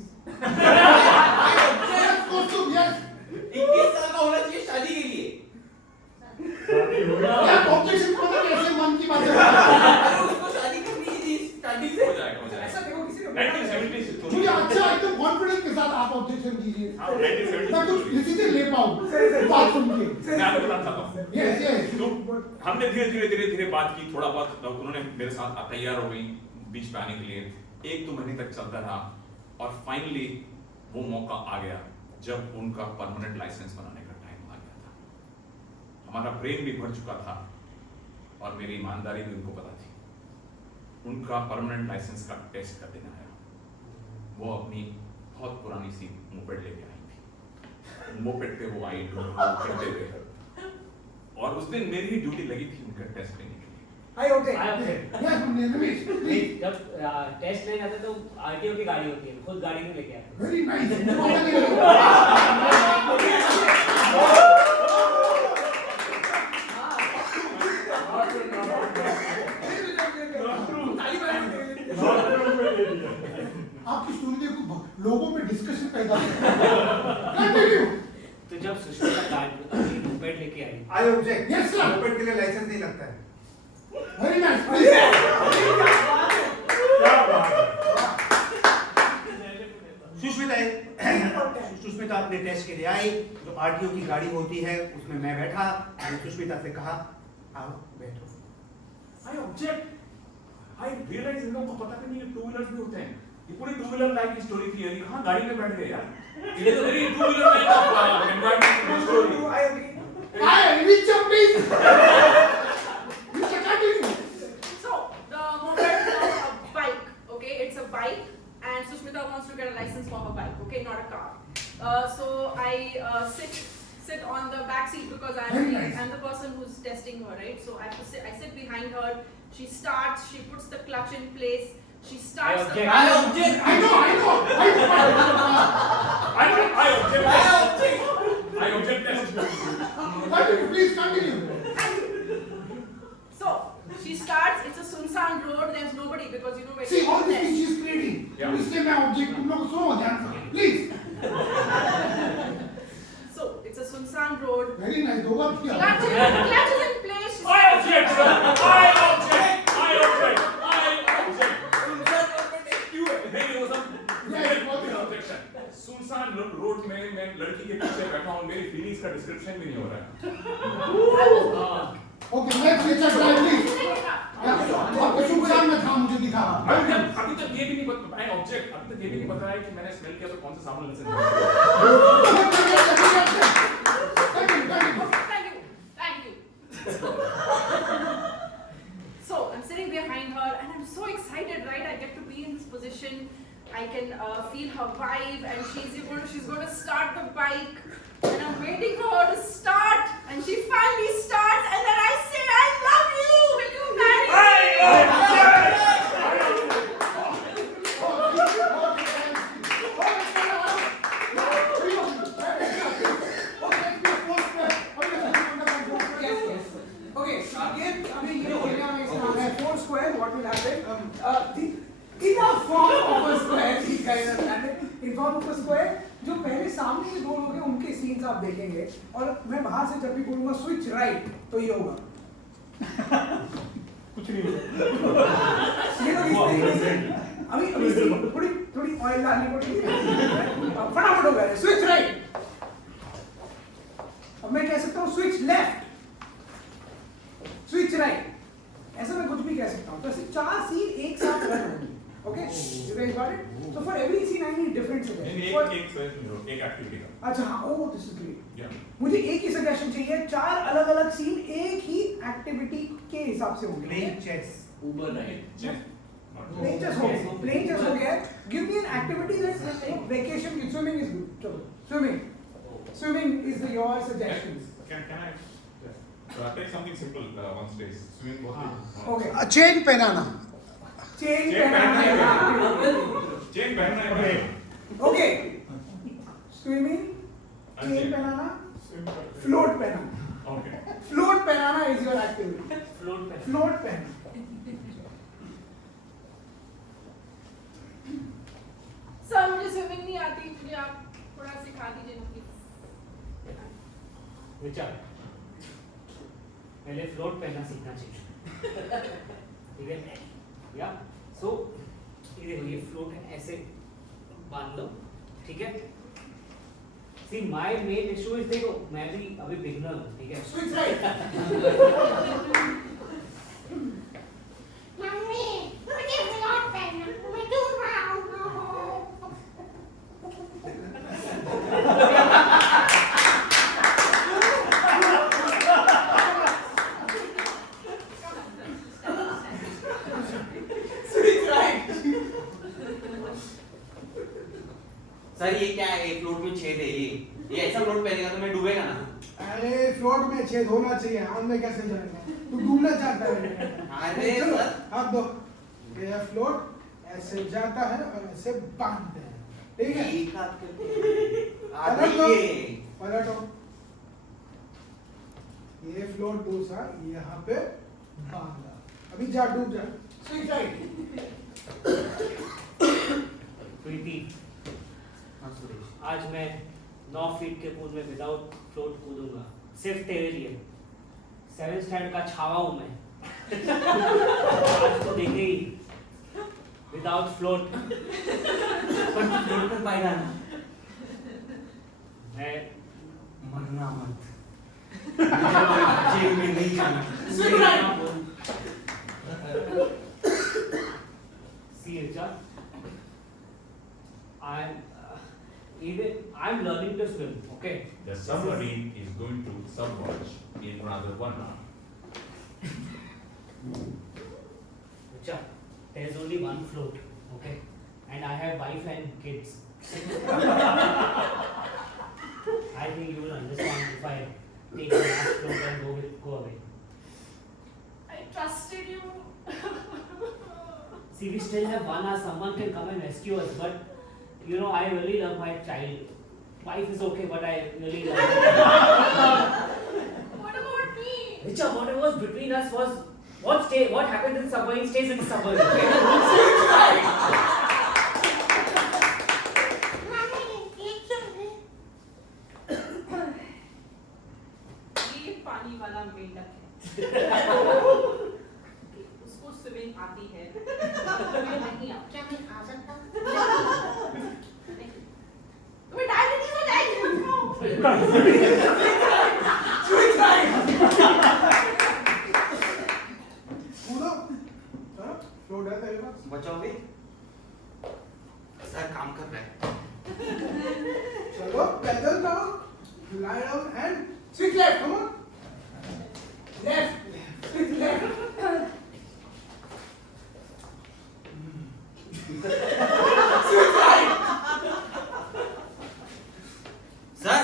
21 साल का होना चाहिए शादी के लिए। ऑब्जेक्शन पता कैसे मन की बात है। अरे उसको शादी करनी थी स्टार्टिंग से। हो जाएगा 1970 से मुझे अच्छा एकदम कॉन्फिडेंस के साथ आप ऑब्जेक्शन कीजिए। हाँ, 1970 मैं कुछ डिसीजन ले पाऊँ बात सुन के। मैं आपको बताना चाहता हूँ। Yes yes. तो हमने धीरे धीरे बात की, थोड़ा बहुत उन्होंने मेरे साथ तैयार हो गई बीच पे आने के लिए। 1-2 महीने तक चलता रहा और फाइनली वो मौका आ गया जब उनका परमानेंट लाइसेंस बनाने का टाइम आ गया था। हमारा ब्रेन भी भर चुका था और मेरी ईमानदारी भी उनको पता थी। उनका परमानेंट लाइसेंस का टेस्ट कर देना है। वो अपनी बहुत पुरानी सी मोपेड लेके आई थी। मोपेड पे वो आई करते हुए, और उस दिन मेरी ही ड्यूटी लगी थी उनका टेस्ट लेने के लिए। आई ओके यस रमेश प्लीज। जब टेस्ट लेने जाते तो आरटीओ की गाड़ी होती है, खुद गाड़ी में लेके आते। Very nice. आपकी स्टोरी देखो लोगों में डिस्कशन पैदा कंटिन्यू। तो जब सुष्मिता गाड़ी मोपेड लेके आई, I object. Yes, sir. Moped के लिए लाइसेंस नहीं लगता है। Very nice. सुष्मिता अपने टेस्ट के लिए आई। जो आरटीओ की गाड़ी होती है उसमें मैं बैठा। मैंने सुष्मिता से कहा आओ बैठो। I object. I realize इन लोगों को पता भी नहीं है टू व्हीलर्स भी होते हैं। ये पूरी टू व्हीलर लाइफ की स्टोरी थी यार। कहाँ गाड़ी में बैठ गए यार? It is a very two wheeler type of environment story. I okay Hi, Richa, please. Richa, continue. So the moped is a bike, okay? It's a bike, and Sushmita wants to get a license for her bike, okay, not a car. So I sit on the back seat because I'm the person who's testing her, right? So I sit behind her. She starts. She puts the clutch in place. She starts the I bike. object. I know. I object test. Continue, please continue. So she starts. It's a Sunsan road. There's nobody because you know where. See, she all is. this thing she's creating. Yeah. इसलिए मैं object तुम लोग सुनो ध्यान से, please. So it's a Sunsan road. Very nice. दो बार किया. Clutch is in place. I object, sir. I object. नहीं वो सब objection. सुनसान रोड में मैं लड़की के पीछे बैठा हूँ, मेरी फीलिंग्स का डिस्क्रिप्शन भी नहीं हो रहा है। Okay, let's Richa try, please. आपको सुनसान में था मुझे दिखा. अभी तक ये भी नहीं पता, I object. अभी तक ये भी नहीं पता है कि मैंने स्मेल किया तो कौन सा साबुन लेना Thank you. So I'm sitting behind her and I'm so excited, right? I get to be in this position. I can feel her vibe, and she's going to start the bike, and I'm waiting for her to start, and she finally starts, and then I say, I love you. Will you marry me? Okay, again, I mean, you know, four square, what will happen? In a form of a square, ठीक है understand? In form of a square, जो पहले सामने के दो लोग हैं उनके सीन्स आप देखेंगे, और मैं बाहर से जब भी बोलूँगा स्विच राइट तो ये होगा. कुछ नहीं होगा। ये लोग इस तरीके से, अभी थोड़ी ऑयल डालनी पड़ेगी, फटाफट होगा स्विच राइट. अब मैं कह सकता हूँ स्विच लेफ्ट, स्विच राइट, ऐसा मैं कुछ भी कह सकता हूँ. तो ऐसे 4 सीन एक साथ रन होंगे. Okay, you guys got it? So for every scene I need different suggestions. एक एक्टिविटी का। अच्छा हाँ, oh this is great. Yeah. मुझे एक ही सजेशन चाहिए, 4 अलग-अलग सीन एक ही एक्टिविटी के हिसाब से होंगे. Playing chess. Uber ride. Playing chess हो गया. Playing chess हो गया. Give me an activity that's vacation की swimming is good. चलो swimming. Swimming is your suggestions. Can I take something simple one stage? Swimming बहुत Okay. चेन पहनाना. Chain पहनाना. Chain पहनना है। Okay. Swimming. Chain पहनाना. Float पहनाना. Okay. Float पहनाना is your activity. Float पहनाना. सर मुझे स्विमिंग नहीं आती, मुझे आप थोड़ा सिखा दीजिए ना प्लीज. विचार पहले फ्लोट पहनना सीखना चाहिए, ठीक है? या सो कि देखो ये फ्लोट है, ऐसे बांध लो, ठीक है। See my main issue is, देखो मैं भी अभी बिगनर हूँ, ठीक है। Switch right. मम्मी मुझे फ्लॉट पहनना, मैं दूर आऊंगा। सर ये क्या है, फ्लोट में छेद है, ये ऐसा फ्लोट पहनेगा तो मैं डूबेगा ना। अरे फ्लोट में छेद होना चाहिए, हम में कैसे जाएगा? तू डूबना चाहता है? अरे चलो, सर। हाथ दो। ये फ्लोट ऐसे जाता है और ऐसे बांधते हैं, ठीक है? एक हाथ करके पलटो, ये पलटो। ये फ्लोट दूसरा यहाँ पे बांधा, अभी जा डूब जा। Switch right. प्रीति, हाँ सुरेश, आज मैं 9 फीट के पूल में विदाउट फ्लोट कूदूंगा, सिर्फ तेरे लिए। 7th स्टैंडर्ड का छावा हूं मैं। आज तो देखे ही विदाउट फ्लोट। पर तू फ्लोट कर पाएगा ना? मैं मरना मत, जेल में नहीं जाना। See, Richard, I'm learning to swim, okay? The submarine is going to submerge in another 1 hour. Richard, there's only one float, okay? And I have wife and kids. I think you will understand if I take the last float and go away. I trusted you. See, we still have 1 hour. Someone can come and rescue us, but you know, I really love my child. Wife is okay, but I really love her. What about me? Richard, whatever was between us was what happened in the submarine stays in the submarine. Okay? Mummy ये क्या है? ये पानी वाला मेंढक है। उसको swimming आती है, तुम्हें नहीं आती। क्या मैं आ सकता हूँ? तुम्हें डायबिटीज हो जाएगी, मत खाओ। कूदो, चलो, फ्लोट है तेरे पास। बचाओगे? सर काम कर रहा है। चलो, पैदल जाओ, lie down and switch left, come on. Left, switch left. Switch right. Sir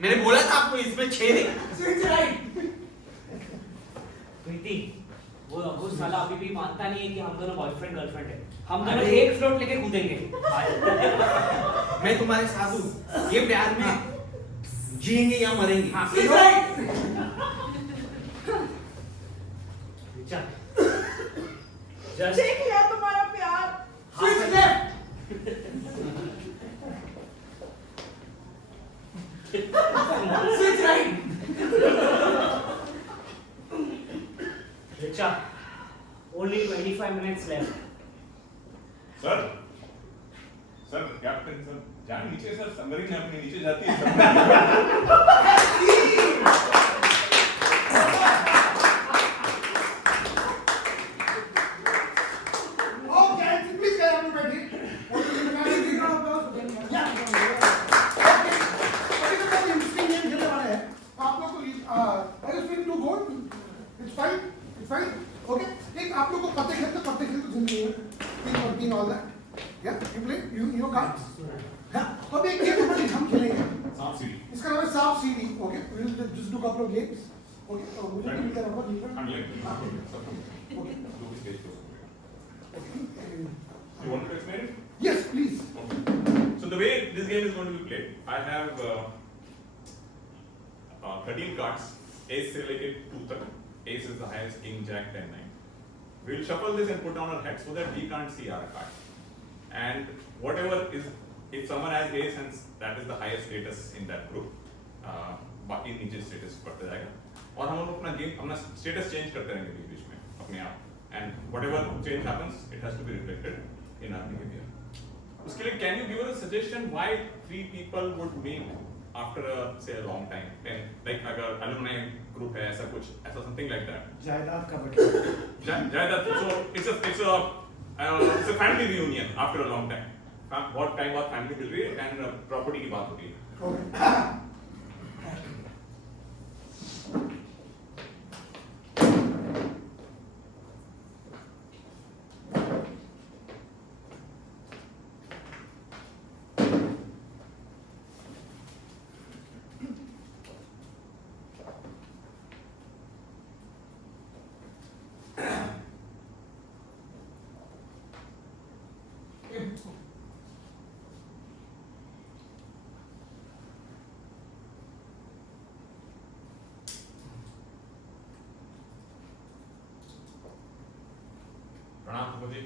मैंने बोला था आपको इसमें छेद है। Switch right. प्रीति, वो साला अभी भी मानता नहीं है कि हम दोनों बॉयफ्रेंड गर्लफ्रेंड है। हम दोनों अरे। एक फ्लोट लेके कूदेंगे। मैं तुम्हारे साथ हूँ, ये प्यार में जिएंगे या मरेंगे। Switch right. Richard, just देख लिया तुम्हारा प्यार। Switch left. Switch right. Richard, only 25 minutes left. Sir, sir captain sir, जान नीचे सर, सबमरीन अपनी नीचे जाती है। Okay, please get up and बैठिए। Yeah. Okay. अभी तो बहुत interesting game खेलने वाले हैं। आप लोग को I just feel too good. It's fine. It's fine. Okay. एक आप लोग को पत्ते खेलते जिंदगी में 3 और 3 all that. Yeah, you play. You cards. हाँ. तो अभी एक गेम हमारी हम खेलेंगे। सांप सीढ़ी। इसका नाम है सांप सीढ़ी। Okay. We'll just do couple of games. Okay. तो मुझे भी मिलता रहेगा जीवन। अगले। Okay. दो भी स्टेज पे। Okay. You want to explain it? Yes, please. Okay. So the way this game is going to be played, I have 13 cards. Ace से लेके 2 तक. Ace is the highest. King, Jack, 10, 9. We'll shuffle this and put down our heads so that we can't see our cards. And whatever is, if someone has Ace and that is the highest status in that group, बाकी नीचे status बढ़ता जाएगा. और हम लोग अपना game, अपना status change करते रहेंगे बीच में अपने आप. And whatever change happens, it has to be reflected in enough behavior. उसके लिए can you give us a suggestion why 3 people would meet after say a long time? And like अगर alumni group है ऐसा कुछ ऐसा something like that. जायदाद का बंटवारा। जायदाद so it's a family reunion after a long time. बहुत टाइम बाद family मिल रही है and property की बात होती है. प्रणाम मुझे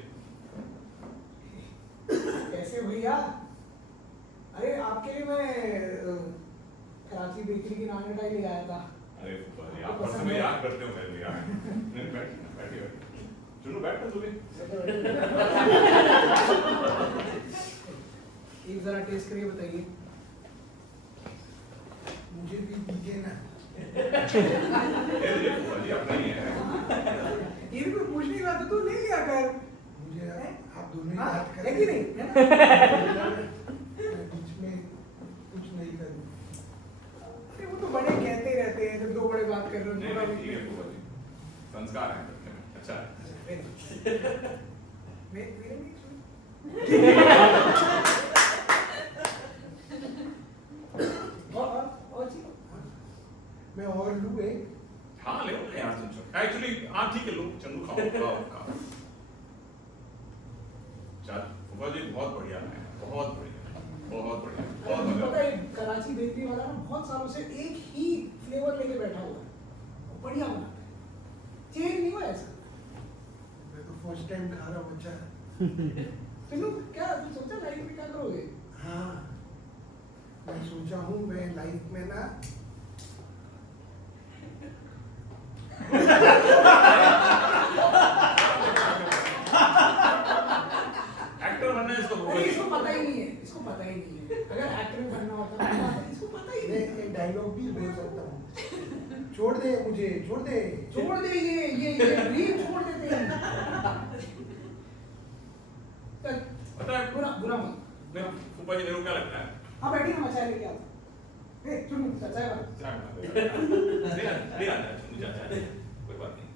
कैसे भैया? अरे आपके लिए मैं कराची बेकरी की नान मिठाई ले आया था। अरे फूफा जी आप बस हमें याद करते हो मेरे लिए यार बैठिए चलो बैठ कर तुम्हें एक जरा टेस्ट करके बताइए। मुझे भी दीजिए ना। ये फूफा जी अपना ही है ये भी कोई पूछने की बात है तो ले लिया कर। मुझे आप दोनों ही बात है करें कि नहीं? बीच में कुछ नहीं करूँ। अरे वो तो बड़े कहते रहते हैं जब दो बड़े बात कर रहे हो। ठीक है फूफा जी संस्कार है अच्छा मेरे नहीं सुन। और जी मैं और लूँ एक। हाँ ले लो यार चंदू एक्चुअली हाँ ठीक है लो चंदू खाओ चल फूफा जी बहुत बढ़िया है बहुत पता है कराची बेकरी वाला ना बहुत सालों से एक ही फ्लेवर लेके बैठा हुआ है, बढ़िया बनाता है, चेंज नहीं हुआ ऐसा। मैं तो फर्स्ट टाइम खा रहा हूँ अच्छा। चलो क्या तू सोचा लाइफ में क्या करोगे? हाँ मैं सोचा हूँ मैं लाइफ में ना एक्टर बनना है इसको अरे इसको पता ही नहीं है, इसको पता ही नहीं है। अगर एक्टर बनना होता तो इसको पता ही नहीं। मैं एक डायलॉग भी बोल सकता हूँ। छोड़ दे मुझे छोड़ दे ये ड्रीम छोड़ देते हैं। पता है बुरा मत। मेरे फूफा जी मेरे को क्या लगता है हाँ बैठी ना मचाए लेके आओ। ए चुन चाचा है कोई बात नहीं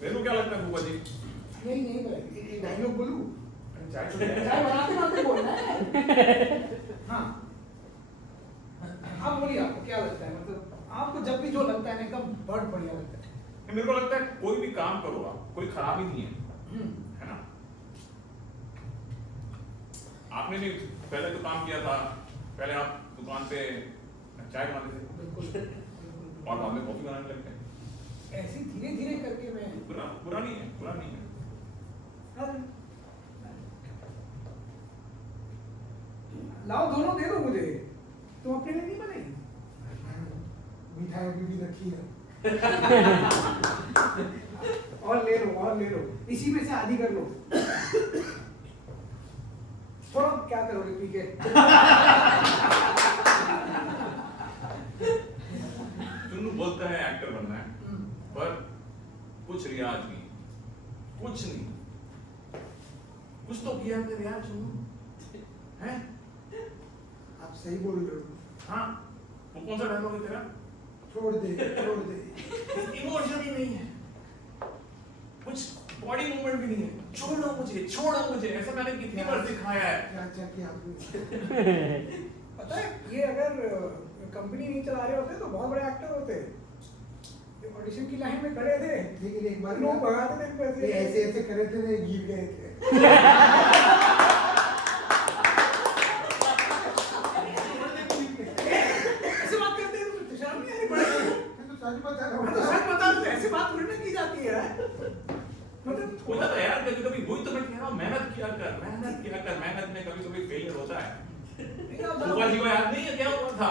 मेरे को क्या लगता है फूफा जी नहीं भाई डायलॉग बोलूं चाय बनाते बोलना है। हाँ आप बोलिए आपको क्या लगता है, मतलब आपको जब भी जो लगता है ना एकदम बहुत बढ़िया लगता है। मेरे को लगता है कोई भी काम करो आप कोई खराबी नहीं है ना। आपने भी पहले तो काम किया था, पहले आप दुकान पे चाय बनाते थे बिल्कुल और बाद में कॉफी बनाने लगते हैं। ऐसे धीरे धीरे करके मैं बुरा नहीं है लाओ दोनों दे दो मुझे, तुम अपने लिए नहीं बनाई? मिठाई अभी भी रखी है। और ले लो इसी में से आधी कर लो। छोड़ो क्या करोगे पी के। चुन्नू बोलता है एक्टर बनना है पर कुछ रियाज नहीं कुछ नहीं कुछ तो किया कर यार चुन्नू हैं। आप सही बोल रहे हो। हाँ वो कौन सा डायलॉग है तेरा छोड़ दे इमोशन ही नहीं है कुछ बॉडी मूवमेंट भी नहीं है। छोड़ो मुझे ऐसा मैंने कितनी बार सिखाया है। क्या किया आपने? पता है ये अगर कंपनी नहीं चला रहे होते तो बहुत बड़े एक्टर होते। ऑडिशन की लाइन में खड़े थे लेकिन एक बार लोग भगाते थे पैसे। ऐसे करे थे ना गिर गए थे। ऐसे बात करते हैं तो शर्म नहीं आ रही पड़ेगी? तो सच बता रहा मैं तो हूँ। सच बता रहा हूँ, ऐसे बात थोड़ी ना की जाती है। मतलब होता था यार कभी कभी वही तो मैं कह रहा हूँ मेहनत किया कर मेहनत में कभी कभी फेलियर होता है। फूफा जी को याद नहीं है क्या हुआ था?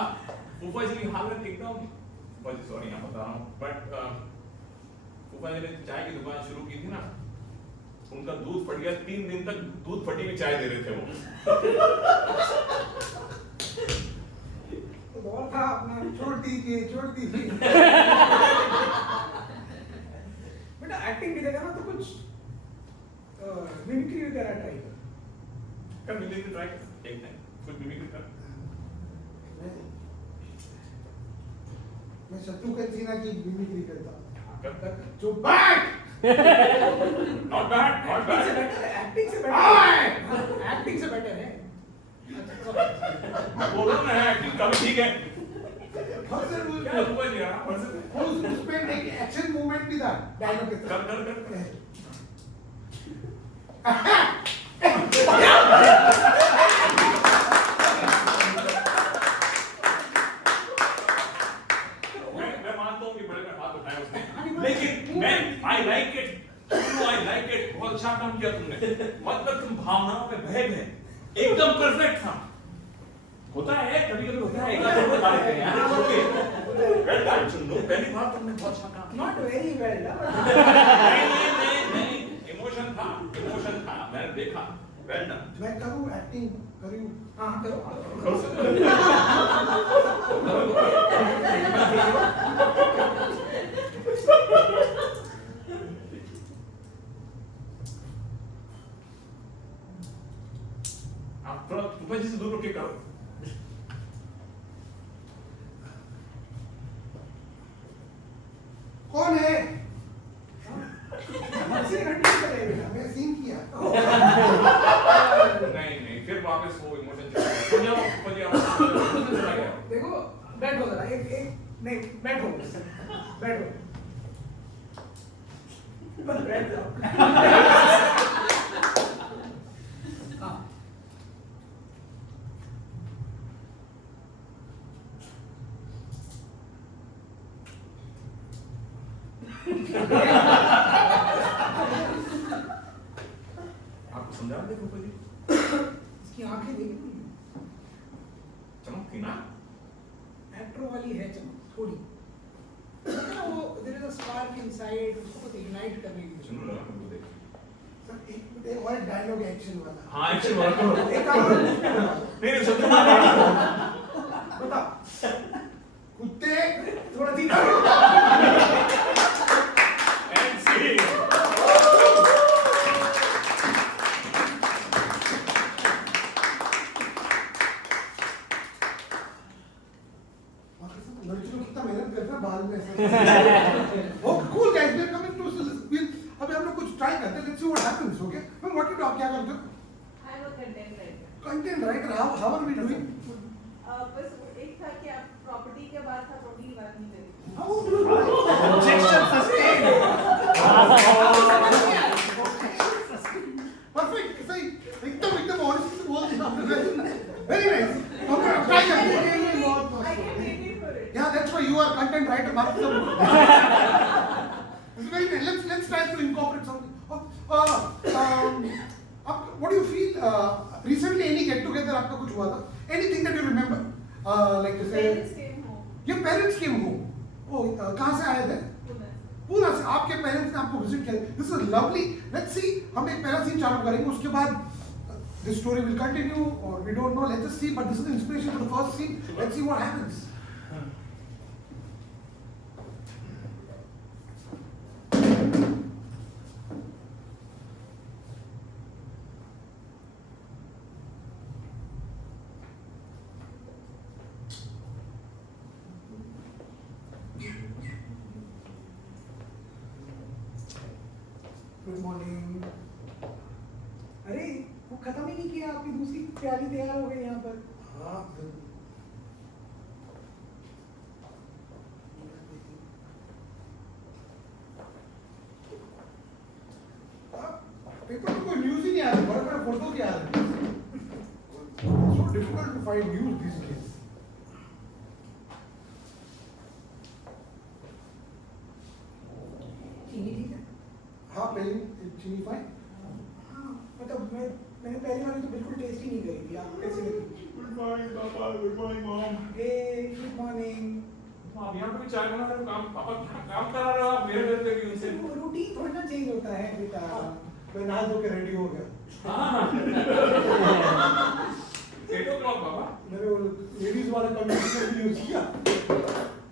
फूफा जी की हालत एकदम फूफा जी सॉरी यहाँ बता रहा हूँ बट फूफा जी ने चाय की दुकान शुरू की थी ना उनका दूध फट गया, 3 दिन तक दूध फटी हुई चाय दे रहे थे वो। तो दौर था अपना, छोड़ दीजिए। बेटा एक्टिंग की जगह ना तो कुछ मिमिक्री वगैरह ट्राई कर। कर मिमिक्री ट्राई कर, एक टाइम कुछ मिमिक्री कर। मैं शत्रुघ्न सिन्हा की मिमिक्री करता हूँ। कर। जो bat Not bad, not bad. Acting से बेटर है। मैं बोल रहा हूँ ना, एक्टिंग कभी ठीक है। और सर वो क्या हुआ जी यार? और सर उसमें एक एक्शन मूवमेंट भी था डायलॉग के साथ। कर। मैं मानता हूँ कि बड़े में हाथ उठाया उसने, लेकिन मैं I like it, बहुत अच्छा काम किया तुमने। मतलब तुम भावनाओं में बह गए, एकदम परफेक्ट था। होता है कभी होता है, एक आध बार होता है यार। ओके, वेल डन चुन्नू, पहली बार तुमने बहुत अच्छा काम किया। Not very well. नहीं, इमोशन था, मैंने देखा। Well done. मैं करूँ एक्टिंग करूँ? हाँ करो। आप थोड़ा तुफाजी से दूर होके करो। कौन है? मैं सीन किया। नहीं, फिर वापस वो इमोशन चला गया। तुफाजी आप चला गया। देखो बैठो जरा, एक नहीं बैठो। बस बैठ जाओ। हाँ। आपको समझा दे तुफाजी? इसकी आंखें देखी चमक थी ना? एक्टर वाली है चमक थोड़ी। वो there is a spark inside, उसको कुछ इग्नाइट करने की चुन्नू लगा तुमको देख। सर एक और डायलॉग एक्शन वाला। हाँ, एक्शन वाला करो। एक काम करो। नहीं, शत्रु बताओ कुत्ते थोड़ा धीरे। एंड सी। लड़की लोग कितना मेहनत करते हैं बाल में ऐसा। Oh, cool guys, we are coming to अभी हम लोग कुछ ट्राई करते हैं, let's see what happens, okay? Ma'am what you do, आप क्या करते हो? I am a content writer. Content writer, how are we doing? बस एक था कि आप प्रॉपर्टी के बाद था, प्रॉपर्टी की बात नहीं करी। Objection sustained. Perfect, सही, एकदम honestly से बोल दिया आपने, very nice. हम लोग ट्राई करते हैं। I can take it for it. Yeah, that's why you are content writer, बात सब। It's very nice. Let's try to incorporate something. What do you feel? Recently, any get together आपका कुछ हुआ था? Anything that you remember? Like to say. Parents came home. Your parents came home. Oh, कहाँ से आए थे? पूना से आपके पेरेंट्स ने आपको विजिट किया। This is lovely. Let's see. हम एक पहला सीन चालू करेंगे, उसके बाद the story will continue or we don't know. Let's just see. But this is the inspiration for the first scene. Let's see what happens. Good morning. अरे वो खत्म ही नहीं किया, आपकी दूसरी प्याली तैयार हो गई यहाँ पर। हाँ, पेपर में कोई न्यूज़ ही नहीं आ रहा, बड़े फोटो भी आ रहे हैं। So difficult to find news these days. चीनी ठीक है? हाँ, पहली चीनी फाइन। हाँ, मतलब मैंने पहली वाली तो बिल्कुल टेस्ट ही नहीं करी थी। आपको कैसी लगी? गुड मॉर्निंग पापा, गुड मॉर्निंग मॉम। हे गुड मॉर्निंग। आप यहाँ पे भी चाय बना रहे हो, काम पापा क्या काम करा रहे हो आप मेरे घर पे भी उनसे? रूटीन थोड़ा ना चेंज होता है बेटा। मैं नहा धो के रेडी हो गया। 8 o'clock बाबा। मैंने वो लेडीज वाला कंडीशनर भी यूज किया।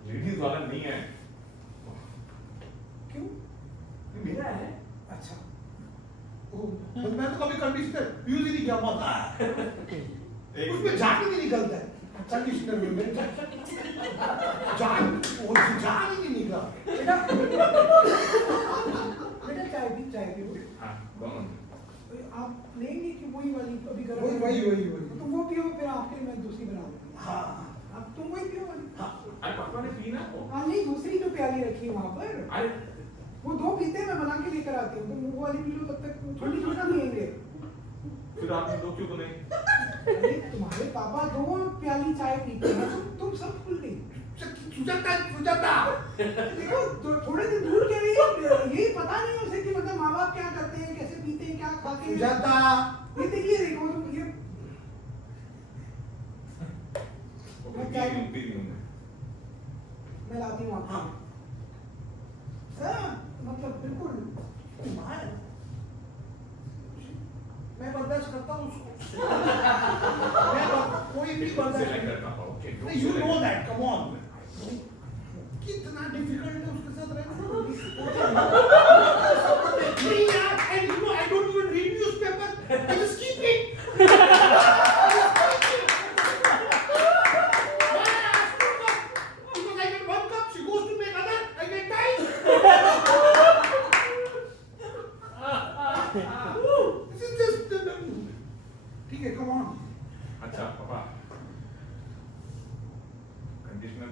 लेडीज वाला नहीं है। क्यों? ये मेरा है। अच्छा। मैं तो कभी कंडीशनर यूज ही नहीं किया, मजा आया। उसमें झाग ही नहीं निकलता है कंडीशनर में, मेरे झाग ही नहीं निकला। बेटा चाय पी हाँ, दोनों। आप लेंगे कि वही वाली अभी गर्म वही। तो वो पियो, फिर आपके मैं दूसरी बना दूंगा। हाँ अब तुम वही पियो वाली। अरे पापा ने पी ना वो। हाँ नहीं, दूसरी जो प्याली रखी है वहाँ पर, अरे वो 2 पीते हैं, मैं बना के लेकर आती हूँ। तुम वो वाली पी लो, तब तक ठंडी ठंडा पिएंगे। फिर आपने 2 क्यों बनाई? अरे तुम्हारे पापा 2 प्याली चाय पीते हैं, तुम सब भूल गई। सुजाता। देखो थोड़े दिन दूर के लिए यही पता नहीं उसे कि मतलब माँ बाप क्या करते हैं, कैसे पीते हैं, क्या खाते हैं। सुजाता। ये देखिए, देखो ये पी रही हूँ मैं लाती हूँ आपको। सर मतलब बिल्कुल माँ है। मैं बर्दाश्त करता हूँ उसको। कोई भी बर्दाश्त करता पापा। Okay. You know that, come on. कितना डिफिकल्ट है उसके साथ रहना। नहीं यार, and you know I don't even read newspaper. I just keep it. Because I get 1 cup, she goes to make other, I get time. This is just ठीक है, come on. अच्छा पापा, कंडीशनर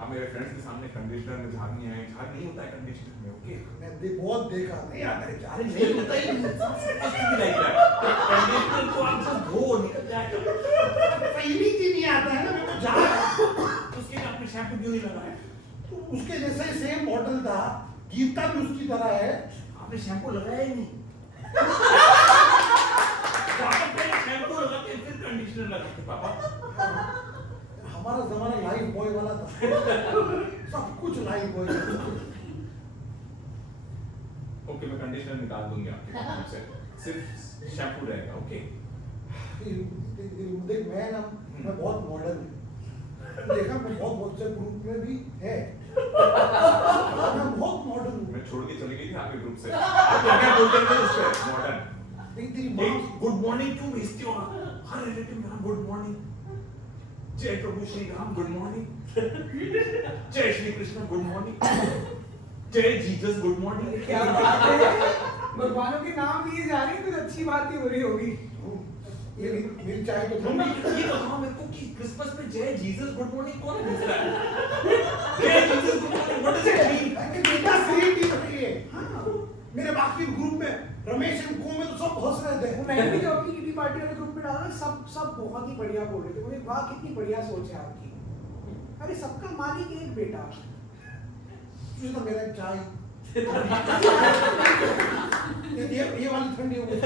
आप मेरे फ्रेंड्स के सामने conditioner में झाग नहीं आए, झाग नहीं होता है कंडीशनर में। ओके, मैं बहुत देखा नहीं आता है, अरे नहीं होता ही नहीं, कंडीशनर को आप सब धो निकल जाएगा। पहली दिन नहीं आता है ना मेरे को झाग। उसके लिए आपने शैम्पू क्यों नहीं लगाया? तो उसके जैसा ही सेम मॉडल था, गीता भी उसकी तरह है। आपने शैम्पू लगाया ही नहीं। शैम्पू लगा के फिर कंडीशनर लगाते पापा। हमारा जमाना लाइफ बॉय वाला था। सब कुछ लाइफ बॉय। ओके, मैं कंडीशनर निकाल दूंगी आपके काम से, सिर्फ शैम्पू रहेगा। ओके, देख मैं बहुत मॉडर्न हूँ। देखा मैं बहुत से ग्रुप में भी है। मैं बहुत मॉडर्न हूँ। मैं छोड़ के चली गई थी आपके ग्रुप से। क्या बोलते हैं उससे मॉडर्न? तेरी माँ गुड मॉर्निंग क्यों भेजती हो? हर रिलेटिव में गुड मॉर्निंग। जय प्रभु श्री राम गुड मॉर्निंग। जय श्री कृष्ण गुड मॉर्निंग। जय जीसस गुड मॉर्निंग। क्या बात है, भगवानों के नाम लिए जा रहे हैं, कुछ अच्छी बात ही हो रही होगी। ये मेरी चाय तो ये बताओ मेरे को कि क्रिसमस में जय जीसस गुड मॉर्निंग कौन भेजता है? जय Jesus good morning what does it mean? बेटा सीट ही रही है। मेरे बाकी ग्रुप में रमेश एंड को में तो सब हंस रहे थे। मैंने भी जो अपनी किटी पार्टी वाले ग्रुप में डाला, सब बहुत ही बढ़िया बोल रहे थे। बोले वाह कितनी बढ़िया सोच है आपकी। अरे सबका मालिक एक बेटा। ये तो मेरा चाय। ये वाली ठंडी हो गई।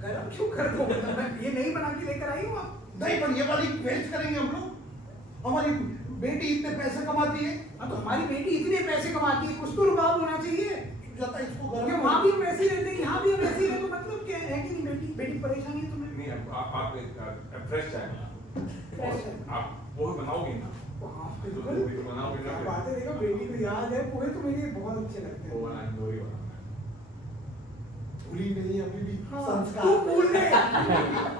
गरम क्यों कर दो? मैं ये नहीं बना के लेकर आई हूँ आप। नहीं, पर ये वाली वेस्ट करेंगे हम लोग। हमारी बेटी इतने पैसे कमाती है। अब तो हमारी बेटी इतने पैसे कमाती है, कुछ तो रुकाव होना चाहिए। जाता इसको ये गरम। वहाँ भी हम ऐसे ही रहते हैं, यहाँ भी हम ऐसे ही रहते, तो मतलब क्या है कि नहीं? बेटी परेशानी है तुम्हें? नहीं, आप फ्रेश चाय आप वो बनाओगे ना? हाँ तो बिल्कुल। वो बनाओगे ना? क्या बात है, देखो बेटी को याद है, पोहे तो मेरे बहुत अच्छे लगते वो हैं। बनाएंगे, वही बनाना है। भूली नहीं अभी भी हाँ, संस्कार। तू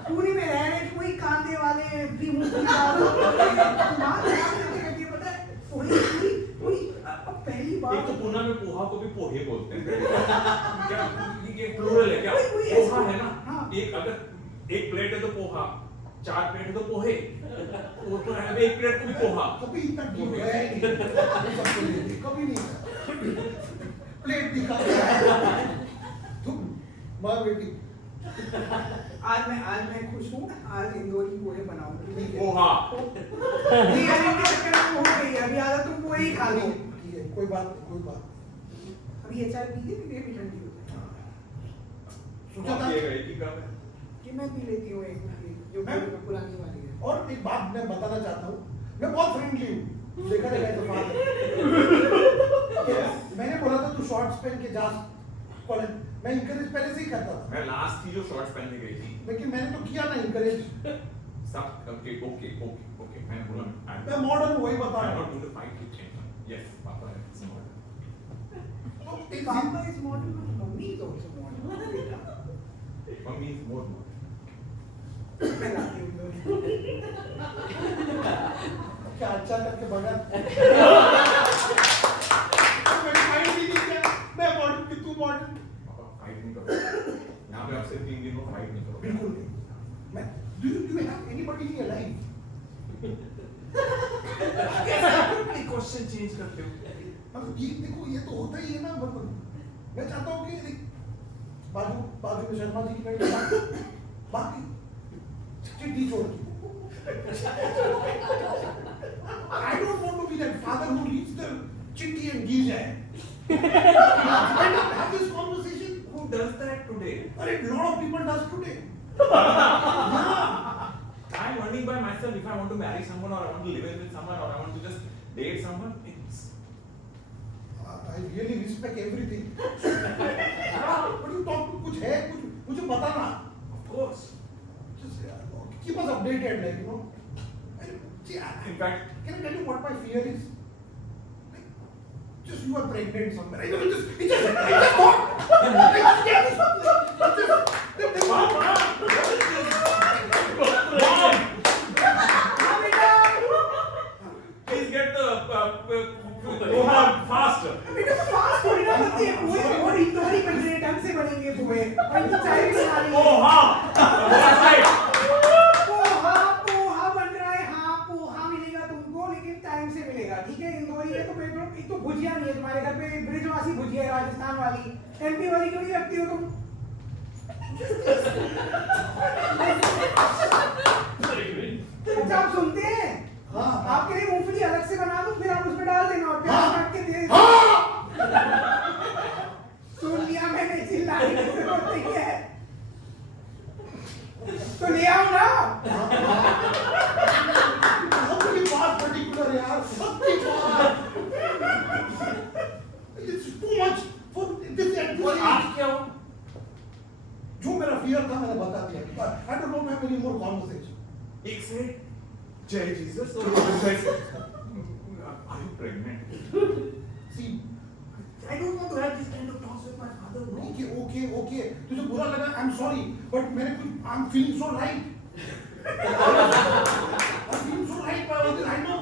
पूरी में रह रहे कोई कांदे वाले भी मुंह में डालो। पता है पूरी पहली बार एक तो पुणे में पोहा को भी पोहे बोलते हैं। क्या ये प्लूरल है क्या? पोहा है ना? हाँ। एक अगर एक प्लेट है तो पोहा, 4 प्लेट है तो पोहे। वो तो है एक प्लेट को भी पोहा। कभी इतना डीप गया ही नहीं। कभी नहीं प्लेट दिखा तुम माँ बेटी। आज मैं खुश हूँ, आज इंदौरी पोहे बनाऊंगी। पोहा नहीं यार, इनके चक्कर में हो गई है, अभी आधा तुम पोहे ही खा लो। ठीक है, कोई बात नहीं, कोई बात। अभी ये चाय पी ली, ये भी ठंडी हो जाए। सोचा था एक ही काम है कि मैं पी लेती हूँ एक जो पुरानी वाली है। और एक बात मैं बताना चाहता हूँ, मैं बहुत फ्रेंडली हूँ। देखा जाएगा तो बात है। मैंने बोला था तू शॉर्ट्स पहन के जा कॉलेज, मैं इंकरेज पहले से ही करता था, मैं लास्ट थी जो शॉर्ट्स पहनने गई थी। लेकिन मैंने तो किया ना इंकरेज। सब ओके ओके ओके ओके मैंने बोला मैं मॉडर्न हूँ, वही बता आई रहा नॉट हूँ। Going to fight with him. Yes पापा है स्मार्ट। तो एक Papa is modern, but mummy is also modern. बेटा, मम्मी इज मोर मैं लाती हूँ दोनों। क्या अच्छा करके बगैर मैं फाइट ही नहीं किया, मैं मॉडर्न की तू मॉडर्न। पापा फाइट नहीं करो यहाँ पे आपसे 3 दिन में फाइट नहीं करो। बिल्कुल नहीं। मैं do you have anybody in your life? कैसे अपनी क्वेश्चन चेंज करते हो? मतलब ये देखो, ये तो होता ही है ना। मतलब मैं चाहता हूँ कि बाजू बाजू में शर्मा जी की कहीं बाकी चिट्ठी छोड़ दी। I don't want to be that father who reads the चिट्ठी and gives it. Have this conversation. Who does that today? But a lot of people does today. I'm earning by myself. If I want to marry someone or I want to live with someone or I want to just date someone, it's I really respect everything. But you talk to कुछ है, कुछ मुझे बताना. Of course. Just keep us updated, like you know. See, in fact, can I tell you what my fear is? Like, just you are pregnant somewhere. I just thought. please get the poha faster. बेटा fast थोड़ी ना बनती है पोहे, और इंदौरी बन रहे ढंग से बनेंगे पोहे, और इनकी चाय भी बना रही है। Poha. पोहा बन रहा है। हाँ, पोहा मिलेगा तुमको, लेकिन टाइम से मिलेगा, ठीक है? इंदौरी है तो एक तो भुजिया नहीं है तुम्हारे घर पे, ब्रिजवासी भुजिया है राजस्थान वाली, एमपी वाली क्यों नहीं रखती हो तुम? अच्छा, आप सुनते हैं? हाँ। आपके लिए मूंगफली अलग से बना दूं, फिर आप उसमें डाल देना और प्याज काट के दे। सुन लिया मैंने, चिल्लाने की जरूरत नहीं है, तो ले आओ ना। सबकी बात पर्टिकुलर यार, सबकी बात। It's too much for this और आप क्या हो? जो मेरा fear था मैंने बता दिया। I don't want to have any more conversation. एक से जय जीसस और are you pregnant? See, I don't want to have this kind of talks with my father. No. okay. तुझे बुरा लगा, I'm sorry, but I'm feeling so right. I'm feeling so right by all this. I know.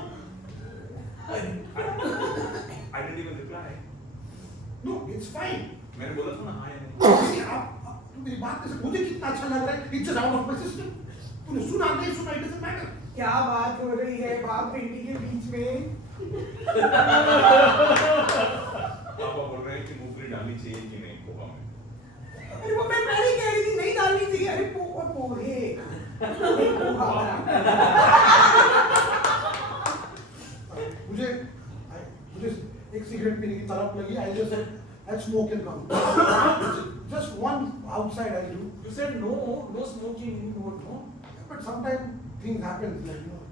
I didn't even reply. No, it's fine. मैंने बोला था ना हाँ या नहीं। See, तू मेरी बात से मुझे कितना अच्छा लग रहा है. It's just out of my system. तूने सुना नहीं सुना, it doesn't matter. क्या बात हो रही है बाप बेटी के बीच में? पापा बोल रहे हैं कि मूंगफली डालनी चाहिए कि नहीं पोहा में। अरे वो मैं पहले कह रही थी नहीं डालनी चाहिए। अरे पोहे पोहा बना। मुझे एक सिगरेट पीने की तरफ लगी. I just said, I'll smoke and come. Just one outside I do. You said no smoking anymore, no? But sometimes things happen, like you know.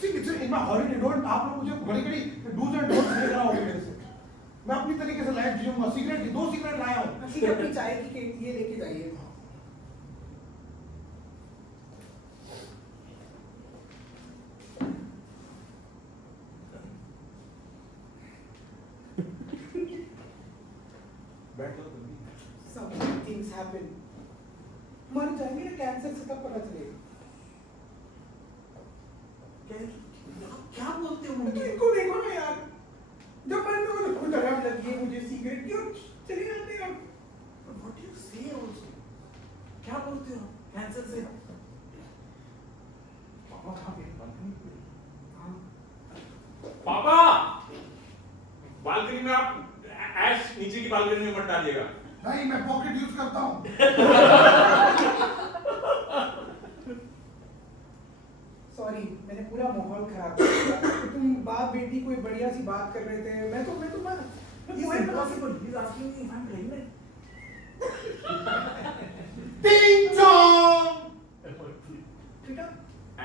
See, it's in my holiday. Don't आप लोग मुझे घड़ी do's and don'ts ले रहा होगा मेरे से. मैं अपनी तरीके से लाइफ जीऊंगा. सिगरेट की 2 सिगरेट लाया हूँ. ठीक है, अपनी चाय की केतली ये लेके जाइए। Some things happen. मर जाएंगे ना कैंसर से, तब पता चलेगा। क्या बोलते हो मुझे? इनको देखो ना यार, जब मन में वो खुद आराम लगी है मुझे सिगरेट की, और चले जाते हैं। What do you say also? क्या बोलते हो? कैंसर से? पापा बालकनी में आप ऐश नीचे की बालकनी में मत डालिएगा। नहीं, मैं पॉकेट यूज करता हूँ. सॉरी, मैंने पूरा माहौल खराब कर दिया। तुम बाप बेटी कोई बढ़िया सी बात कर रहे थे, मैं तो It's impossible. He's asking me if I'm pregnant. Ding dong. बेटा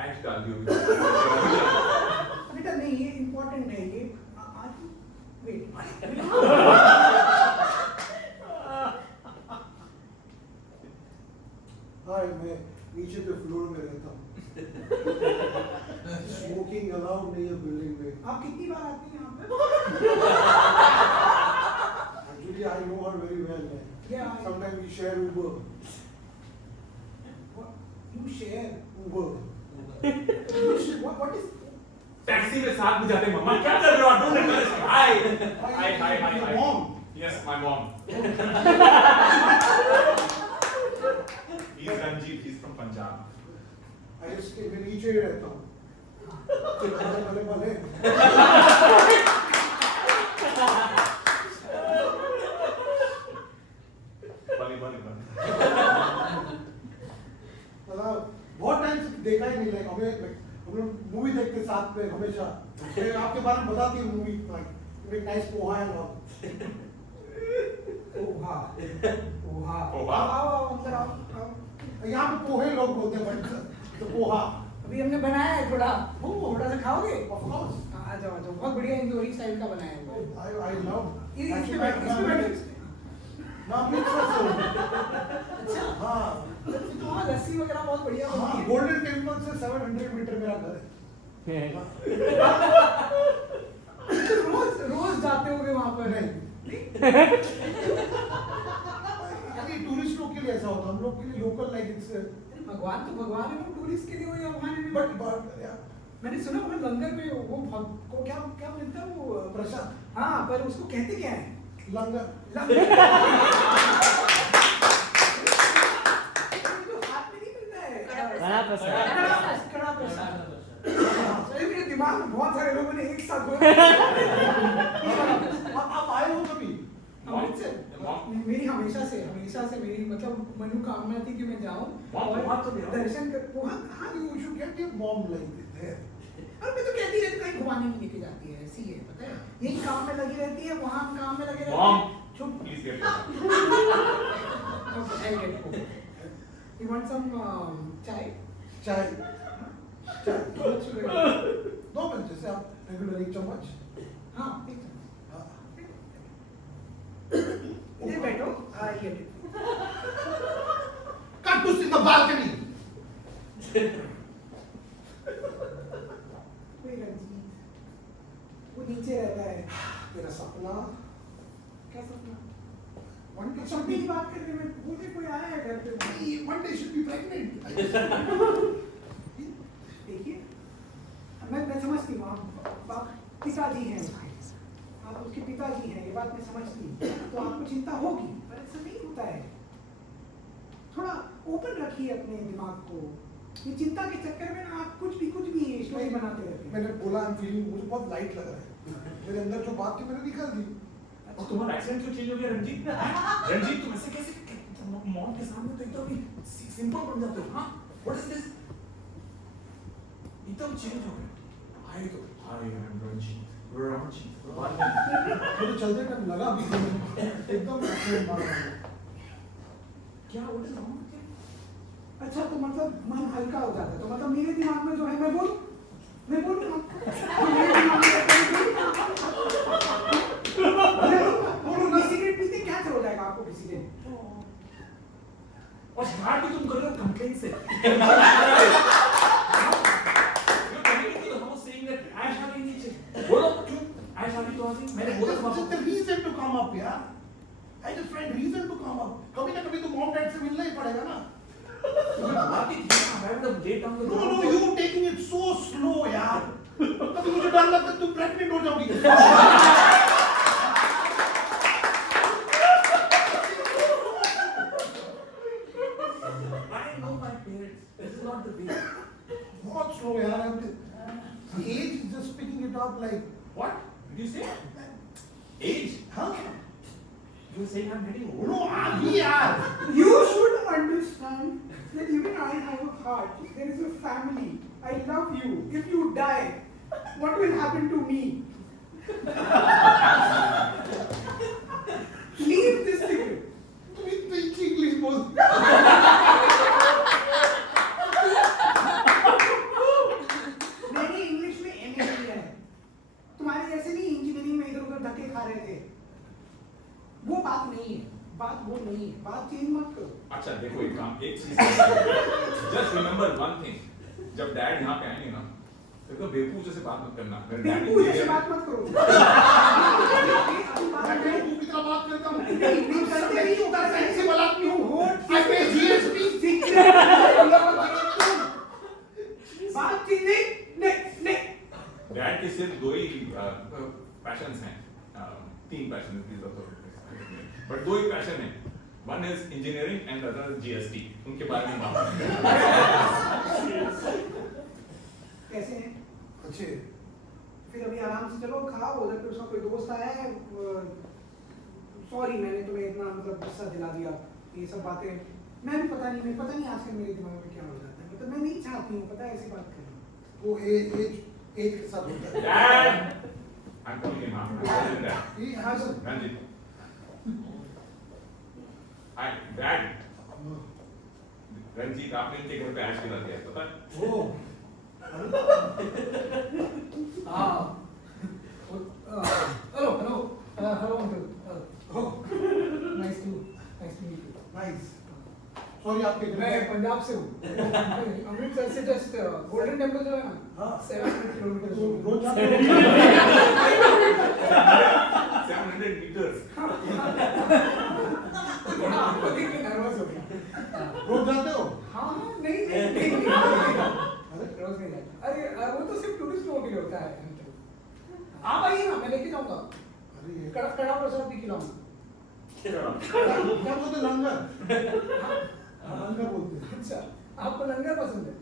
ऐश डाल दियो। बेटा नहीं, ये इम्पोर्टेंट है ये। आज वेट हाय मैं नीचे के फ्लोर में रहता हूँ। स्मोकिंग अलाउड नहीं है बिल्डिंग में। आप कितनी बार आते हैं यहाँ पे? Actually, I know her very well. Yeah. Sometimes we share Uber. What? You share? Uber. What is? Taxi में साथ में जाते मम्मा क्या कर रहे हो don't embarrass me hi hi hi hi Your mom. Yes my mom he is Ranjit he is from Punjab I just मैं नीचे ही रहता हूँ। भले भले। बने बने बने बहुत टाइम से देखा ही नहीं लाइक हम लोग मूवी देखते साथ में हमेशा। मैं आपके बारे में बताती हूँ मूवी एक नाइस पोहा है वहाँ। पोहा। पोहा। पोहा। आओ अंदर आओ। यहाँ पे पोहे लोग बोलते हैं तो पोहा। अभी हमने बनाया है थोड़ा सा खाओगे? Of course. आ जाओ बहुत बढ़िया इंदौरी स्टाइल का बनाया हुआ है। I love. इस पे बैठो। ना अच्छा हाँ तो वहाँ लस्सी वगैरह बहुत बढ़िया हाँ बनती है। गोल्डन टेम्पल से 700 मीटर मेरा घर है। रोज जाते होगे वहाँ पर? नहीं टूरिस्ट लोग के लिए ऐसा होता है हम लोग के लिए लोकल लाइक इट्स भगवान है वो टूरिस्ट के लिए वही भगवान है। बट मैंने सुना वहाँ लंगर में वो को क्या क्या मिलता है वो प्रसाद। हाँ पर उसको कहते क्या है? लंगर। हाथ में नहीं मिलता है। कड़ा प्रसाद। कड़ा प्रसाद। मेरे दिमाग में बहुत सारे लोगों ने एक साथ आप आए हो कभी? मेरी हमेशा से मेरी मतलब मनोकामना थी कि मैं जाऊं और दर्शन कर हाँ you should get your mom like that. और मैं तो कहती रहती कहीं घुमाने नहीं लेके जाती है ऐसी है पता है यही काम में लगी रहती है वहाँ काम में लगे रहती है। मॉम चुप please get You want some chai? चाय दो मिनट जैसे आप रेगुलर एक चम्मच। हाँ एक इधर बैठो ये Cut to in the balcony. कोई रंजीत वो नीचे रहता है। तेरा सपना क्या सपना? one day सपने की बात कर रहे हैं मुझे कोई आया है घर पे one day should be pregnant. देखिए मैं समझती हूँ आप पिताजी हैं आप उसके पिताजी हैं ये बात मैं समझती हूँ तो आपको चिंता होगी पर ऐसा नहीं होता है। थोड़ा ओपन रखिए अपने दिमाग को ये चिंता के चक्कर में ना आप कुछ भी स्टोरी बनाते रहते हैं। मैंने बोला I'm feeling मुझे बहुत लाइट लग रहा है मेरे अंदर जो बात थी मैंने निकाल दी। और तुम्हारा एक्सेंट क्यों चेंज हो गया रंजीत रंजीत तुम ऐसे कैसे मॉम के सामने तो एकदम सिंपल बन जाते हो हाँ व्हाट इज दिस एकदम चेंज हो गया आई एम रंजीत मुझे चलते टाइम लगा भी एकदम accent मार रहा है। क्या what is wrong with you अच्छा तो मतलब मन हल्का हो जाता है तो मतलब मेरे दिमाग में जो है मैं बोलूं तो मेरे दिमाग में बोलो ना सिगरेट पीते कैंसर हो जाएगा आपको किसी दिन। और स्टार्ट भी तुम कर रहे हो कंप्लेन से बोलो क्यों आयशाली तो आती मैंने बोला Just the reason to come up यार I just find reason to come up कभी ना कभी तो मॉम डैड से मिलना ही पड़ेगा ना। आती थी I would have let down the No, you taking it so slow यार। कभी मुझे डर लगता है तुम प्रेग्नेंट हो जाओगी। I know my parents this is not the way बहुत slow यार। The age is just picking it up like what did you say age huh? you saying I'm getting old No, अभी यार। You should understand that even I have a heart. There is a family. I love you. If you die, what will happen to me? Leave this cigarette. तुम इतनी English बोल। मैंने English में MA किया है। तुम्हारे जैसे नहीं इंजीनियरिंग में इधर उधर धक्के खा रहे थे। वो बात नहीं है। बात वो नहीं नहीं है, बात चेंज मत करो। अच्छा देखो एक काम, एक चीज जस्ट रिमेंबर वन थिंग, जब डैड यहाँ पे आएंगे ना तो एकदम बेवकूफ जैसे बात मत करना। मेरे डैड बेवकूफ जैसे बात मत करो। मैं बेवकूफ की तरह बात करता हूँ। नहीं करते नहीं हूँ, मैं सेंसिबल आदमी हूँ। I pay GST। बात चीज नहीं। डैड के सिर्फ दो ही पैशंस हैं, तीन पैशन बट दो ही पैशन है, one is engineering and other is GST. उनके बारे में बात कैसे हैं? अच्छे। फिर अभी आराम से चलो, खाओ, उधर पे उसका कोई दोस्त आया है। सॉरी मैंने तुम्हें इतना मतलब गुस्सा दिला दिया, ये सब बातें मैं भी पता नहीं आजकल मेरे दिमाग में क्या हो जाता है, मतलब मैं नहीं चाहती हूँ पता है ऐसी बात करना। वो एज के साथ होता है। Dad I am coming in हां ये हाँ sir. Ranjit hi dad, Ranjit आपने इनके घर पे ऐश गिरा दिया पता है? ओ हाँ hello uncle. Nice to meet you. Nice. Sorry आपके मैं पंजाब से हूँ, अमृतसर से जस्ट गोल्डन टेम्पल जो है ना, हाँ 700 किलोमीटर रोज जाते हो? 700 meters। आपको देख के नर्वस हो गया। रोज जाते हो? हाँ नहीं रोज नहीं जाता। अरे वो तो सिर्फ टूरिस्ट लोगों के लिए होता है। आप आइए ना, मैं लेके जाऊंगा। अरे कड़ा प्रसाद भी खिलाऊंगा। क्या बोलते लंगर? लंगर बोलते हैं। अच्छा आपको लंगर पसंद है?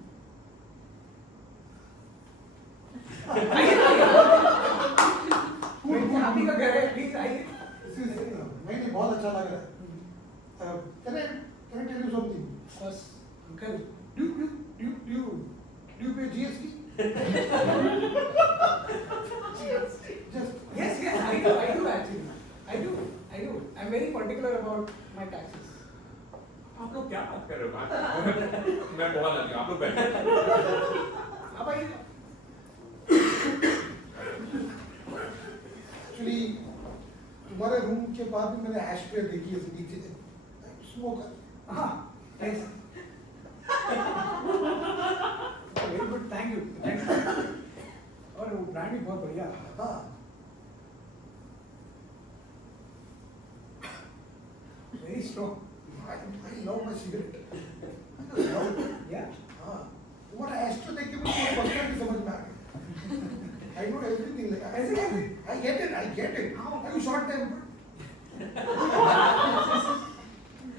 आप ही का घर है, प्लीज आइए। नहीं बहुत अच्छा लग रहा है। Can I tell you something? बस uncle do you pay GST? Just yes I do actually I do I'm very particular about my taxes. आप लोग क्या बात कर रहे हो? मैं बहुत लग गया, आप लोग बैठे। अब आइए। Actually तुम्हारे रूम के बाद भी मैंने ऐश ट्रे देखी है नीचे स्मोकर। हाँ thanks very good thank you और वो ब्रांड भी बहुत बढ़िया है। हाँ very strong. I love my cigarette. Yeah. हाँ तुम्हारा ऐश ट्रे देख के मुझे पर्सनैलिटी समझ में आ गई। I know everything like ऐसे कैसे? I get it. Are you short tempered?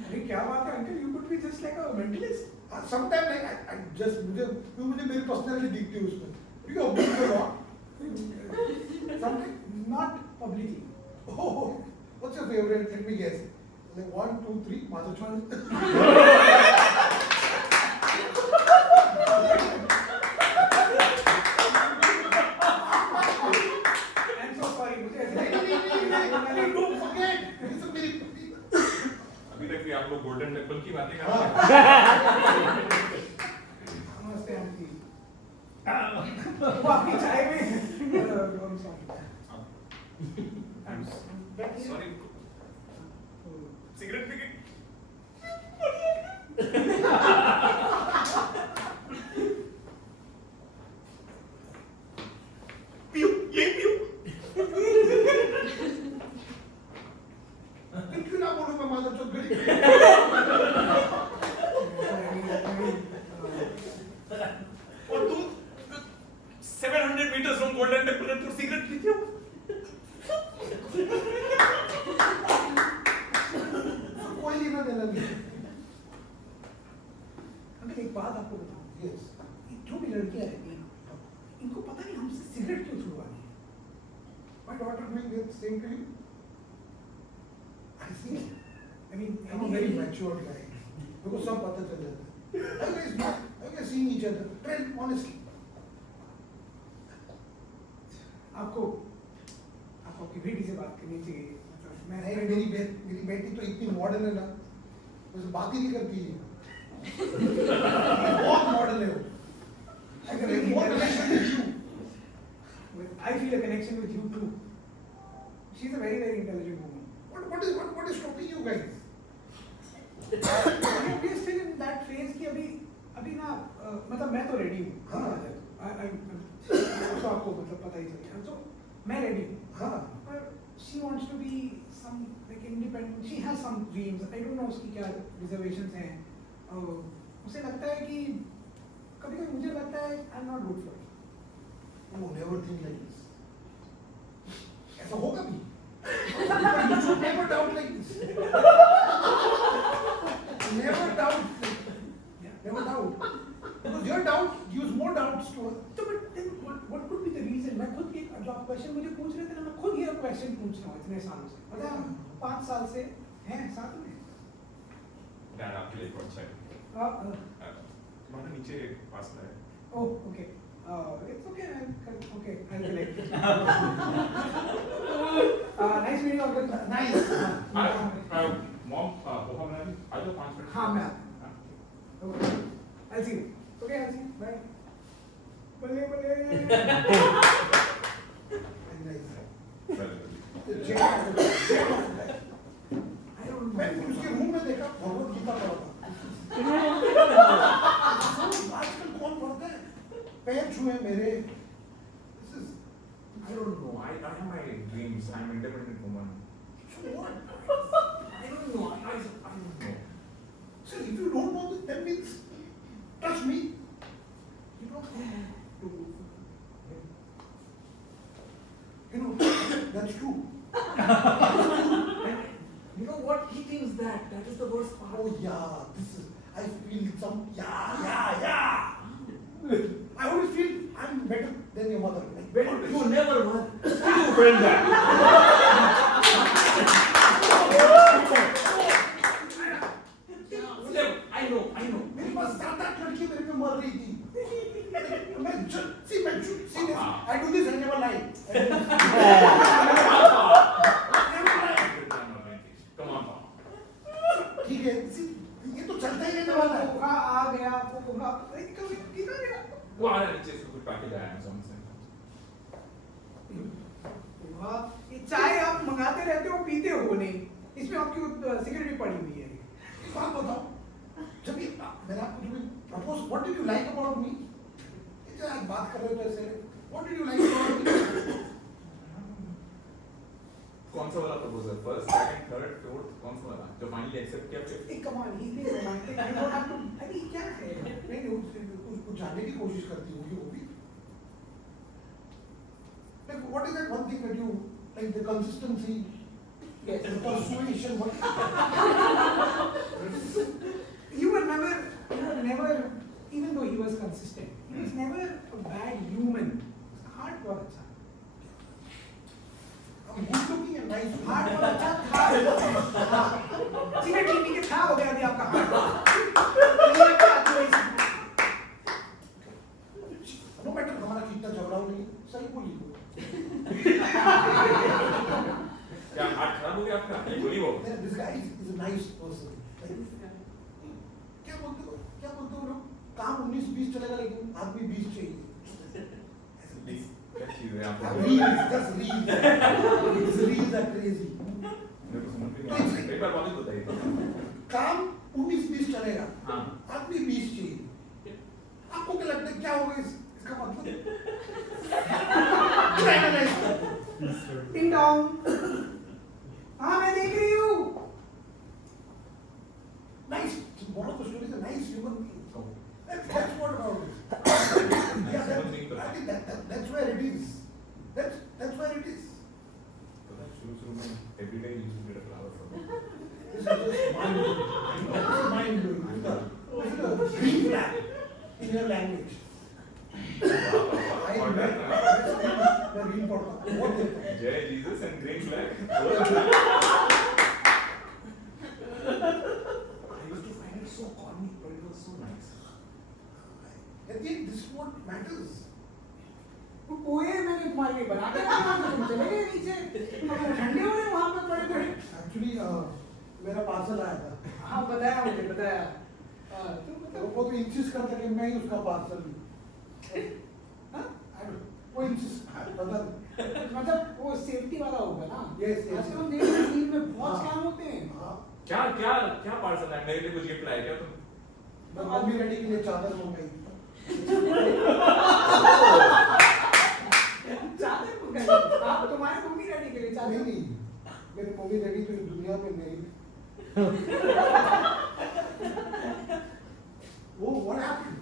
अरे क्या बात है uncle, you could be just like a mentalist. Sometimes like I just मुझे मेरी पर्सनैलिटी दिखती है उसमें। You observe a lot. Sometimes Not publicly. oh what's your favorite? Let me guess. Like 1, 2, 3 Madhachwan. I'm so sorry मुझे ऐसे Don't forget. ये सब मेरी अभी तक भी आप लोग गोल्डन टेम्पल की बातें कर रहे हैं। नमस्ते आंटी। वो आपकी चाय में सॉरी सिगरेट पी के पियो ये पियो। क्यों ना बोलूं मैं माधवचंद गली। और तुम 700 meters from golden temple and तुम सिगरेट पीते हो? कोई लेना देना नहीं। अंकल एक बात आपको बताऊं, Yes. जो भी लड़कियां रहती हैं इनको पता नहीं हमसे सिगरेट क्यों छुड़वानी है। My daughter doing the same to you. I see. I mean, I'm a very matured guy. Because सब पता चल जाता है. You guys seeing each other. Tell honestly. आपको आपकी बेटी से बात करनी चाहिए। मैं मेरी बेटी तो इतनी मॉडर्न है ना, बस बात ही नहीं करती है। बहुत मॉडर्न है वो। I can have more connection with you. I feel a connection with you too. She's a very intelligent woman. What is stopping you guys? मतलब मैं तो रेडी हूँ। हाँ। तो आपको मतलब पता ही चल गया, तो मैं रेडी हूँ। हाँ। पर she wants to be some like independent. She has some dreams. I don't know उसकी क्या reservations हैं। उसे लगता है कि कभी-कभी मुझे लगता है I'm not good for it. No, never think like this. ऐसा होगा भी। You should never doubt like this. Never doubt. Never doubt. Because your doubt gives more doubts to us. तो but then what could be the reason? मैं खुद की जो आप question मुझे पूछ रहे थे ना, मैं खुद ये क्वेश्चन पूछ रहा हूँ इतने सालों से। पता है 5 साल से हैं साथ में। डैड आपके लिए कौन सा है? तुम्हारा नीचे पास है। Oh okay. It's okay. Okay. I'll collect. Nice meeting you. Nice. Mom poha बना दी। आ जाओ 5 मिनट। हाँ मैं आता हूँ। Okay. I'll see you. Okay, I'll see you. Bye. बल्ले बल्ले। मैंने उसके रूम में देखा भगवत गीता पढ़ा था। आजकल कौन पढ़ता है? पैर छुए मेरे। I don't know. I have my dreams. I'm an independent woman. So what? I don't know. I don't know. So if you don't know, that means trust me. You don't have to. You know that's true. You know what? He thinks that. That is the worst part. Oh yeah, this is. I feel some. Yeah. I always feel I'm better than your mother. Like, Better. you never won. You friend that. I know. मेरे पास 7-8 लड़की मेरे पे मर रही थी। मैं see this. I do this. I never lie. Come on, Mom. ठीक है। See, ये तो चलता ही रहने वाला है। पोहा आ गया, पोहा कभी किधर गया? वो आ रहा है नीचे से कुछ पैकेट आया Amazon से। पोहा, ये चाय आप मंगाते रहते हो, पीते हो नहीं। इसमें आपकी सिगरेट भी पड़ी हुई है। एक बात बताओ, जब ये मैंने आपको जो propose, what did you like about me? इतना आप बात कर रहे हो ऐसे, what did you like about me? कौन सा वाला proposal? First, second, third, fourth, कौन सा वाला जो फाइनली एक्सेप्ट किया फिर? एक कमाल, ही भी romantic, you don't have to, अरे क्या है? नहीं कुछ जानने की कोशिश करती होगी वो भी। Like what is that one thing that you like, the consistency, Yes. the persuasion? You were never, even though he was consistent, he was never a bad human. Heart बहुत अच्छा। Good looking and nice. Heart बहुत अच्छा था। Cigarette P के खराब हो गया अभी आपका हार्ट। No matter हमारा कितना झगड़ा हो, नहीं सही बोली वो। क्या हार्ट खराब हो गया आपका? ये बोली वो। This guy is a nice person. क्या बोलते हो लोग? काम 19-20 चलेगा लेकिन आदमी 20 चाहिए। क्या चीज़ है आपको? Reels are crazy. मेरे को समझ में नहीं आ रहा। एक बार वापस बताइए। काम 19-20 चलेगा, हाँ। आदमी 20 चाहिए। आपको क्या लगता है क्या होगा इसका मतलब? टिंग टोंग। हाँ मैं देख रही हूँ। Nice. One of the stories is a nice human being. That's what about it. Yeah, I think that's where it is. That's where it is. पता है शुरू में every day you used to get a flower from me. This is just mind-blowing. This is a green flag in your language. और मैं green पढ़ता हूँ। बहुत देखता हूँ। जय Jesus and green flag. I used to find it so corny, but it was so nice. At the end, this is what matters. वो पोहे मैंने तुम्हारे लिए बना के रखा था, तुम चले गए नीचे। तुम अपने ठंडे हो रहे वहाँ पे पड़े। Actually, मेरा पार्सल आया था। हाँ बताया मुझे बताया। तुम वो तो इंसिस्ट करता कि मैं ही उसका पार्सल लूँ। हाँ? वो इंसिस्ट मतलब वो सेफ्टी वाला होगा ना? Yes. आजकल हम देख रहे हैं रील में बहुत स्कैम होते हैं। क्या पार्सल है? मेरे लिए कुछ गिफ्ट लाए क्या तुम? मैं मम्मी डैडी के लिए चादर मंगाई। चादर मंगाई आप तुम्हारे मम्मी डैडी के लिए नहीं चादर नहीं, मेरी मम्मी डैडी तो इस दुनिया में नहीं। वो what happened?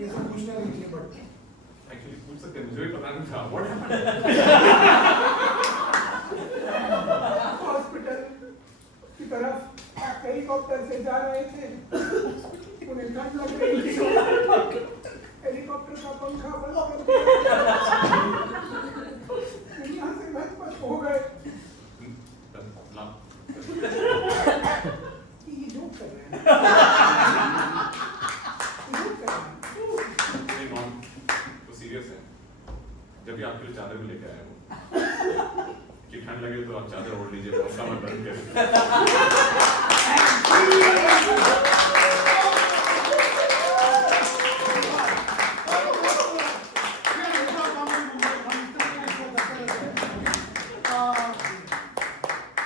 ये सब पूछना नहीं चाहिए बट एक्चुअली पूछ सकते हैं, मुझे भी पता नहीं था व्हाट हैपेंड। हॉस्पिटल की तरफ हेलीकॉप्टर से जा रहे थे, उन्हें ठंड लग रही थी, हेलीकॉप्टर का पंखा बंद कर दिया, दुनिया से लथपथ हो गए। ये जोक कर रहे हैं, जोक कर रहे हैं। नहीं मॉम, तो सीरियस है। जब भी आपके लिए चादर भी लेके आया हूँ कि ठंड लगे तो आप चादर ओढ़ लीजिए, पंखा मत बंद करें।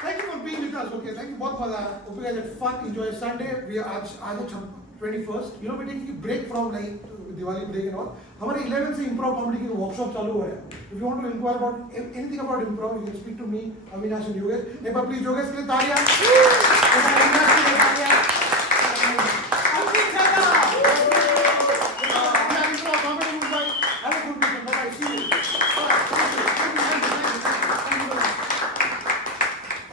Thank you for being with us. Okay, thank you बहुत मजा आया. Hope you guys had fun. Enjoy Sunday. We are आज है 21st. You know, we're taking a break from like Diwali break and all. हमारे 11 से improv comedy की workshop चालू हुआ है. If you want to inquire about anything about improv, you can speak to me, Avinash and Yogesh. एक बार please Yogesh के लिए तालियां.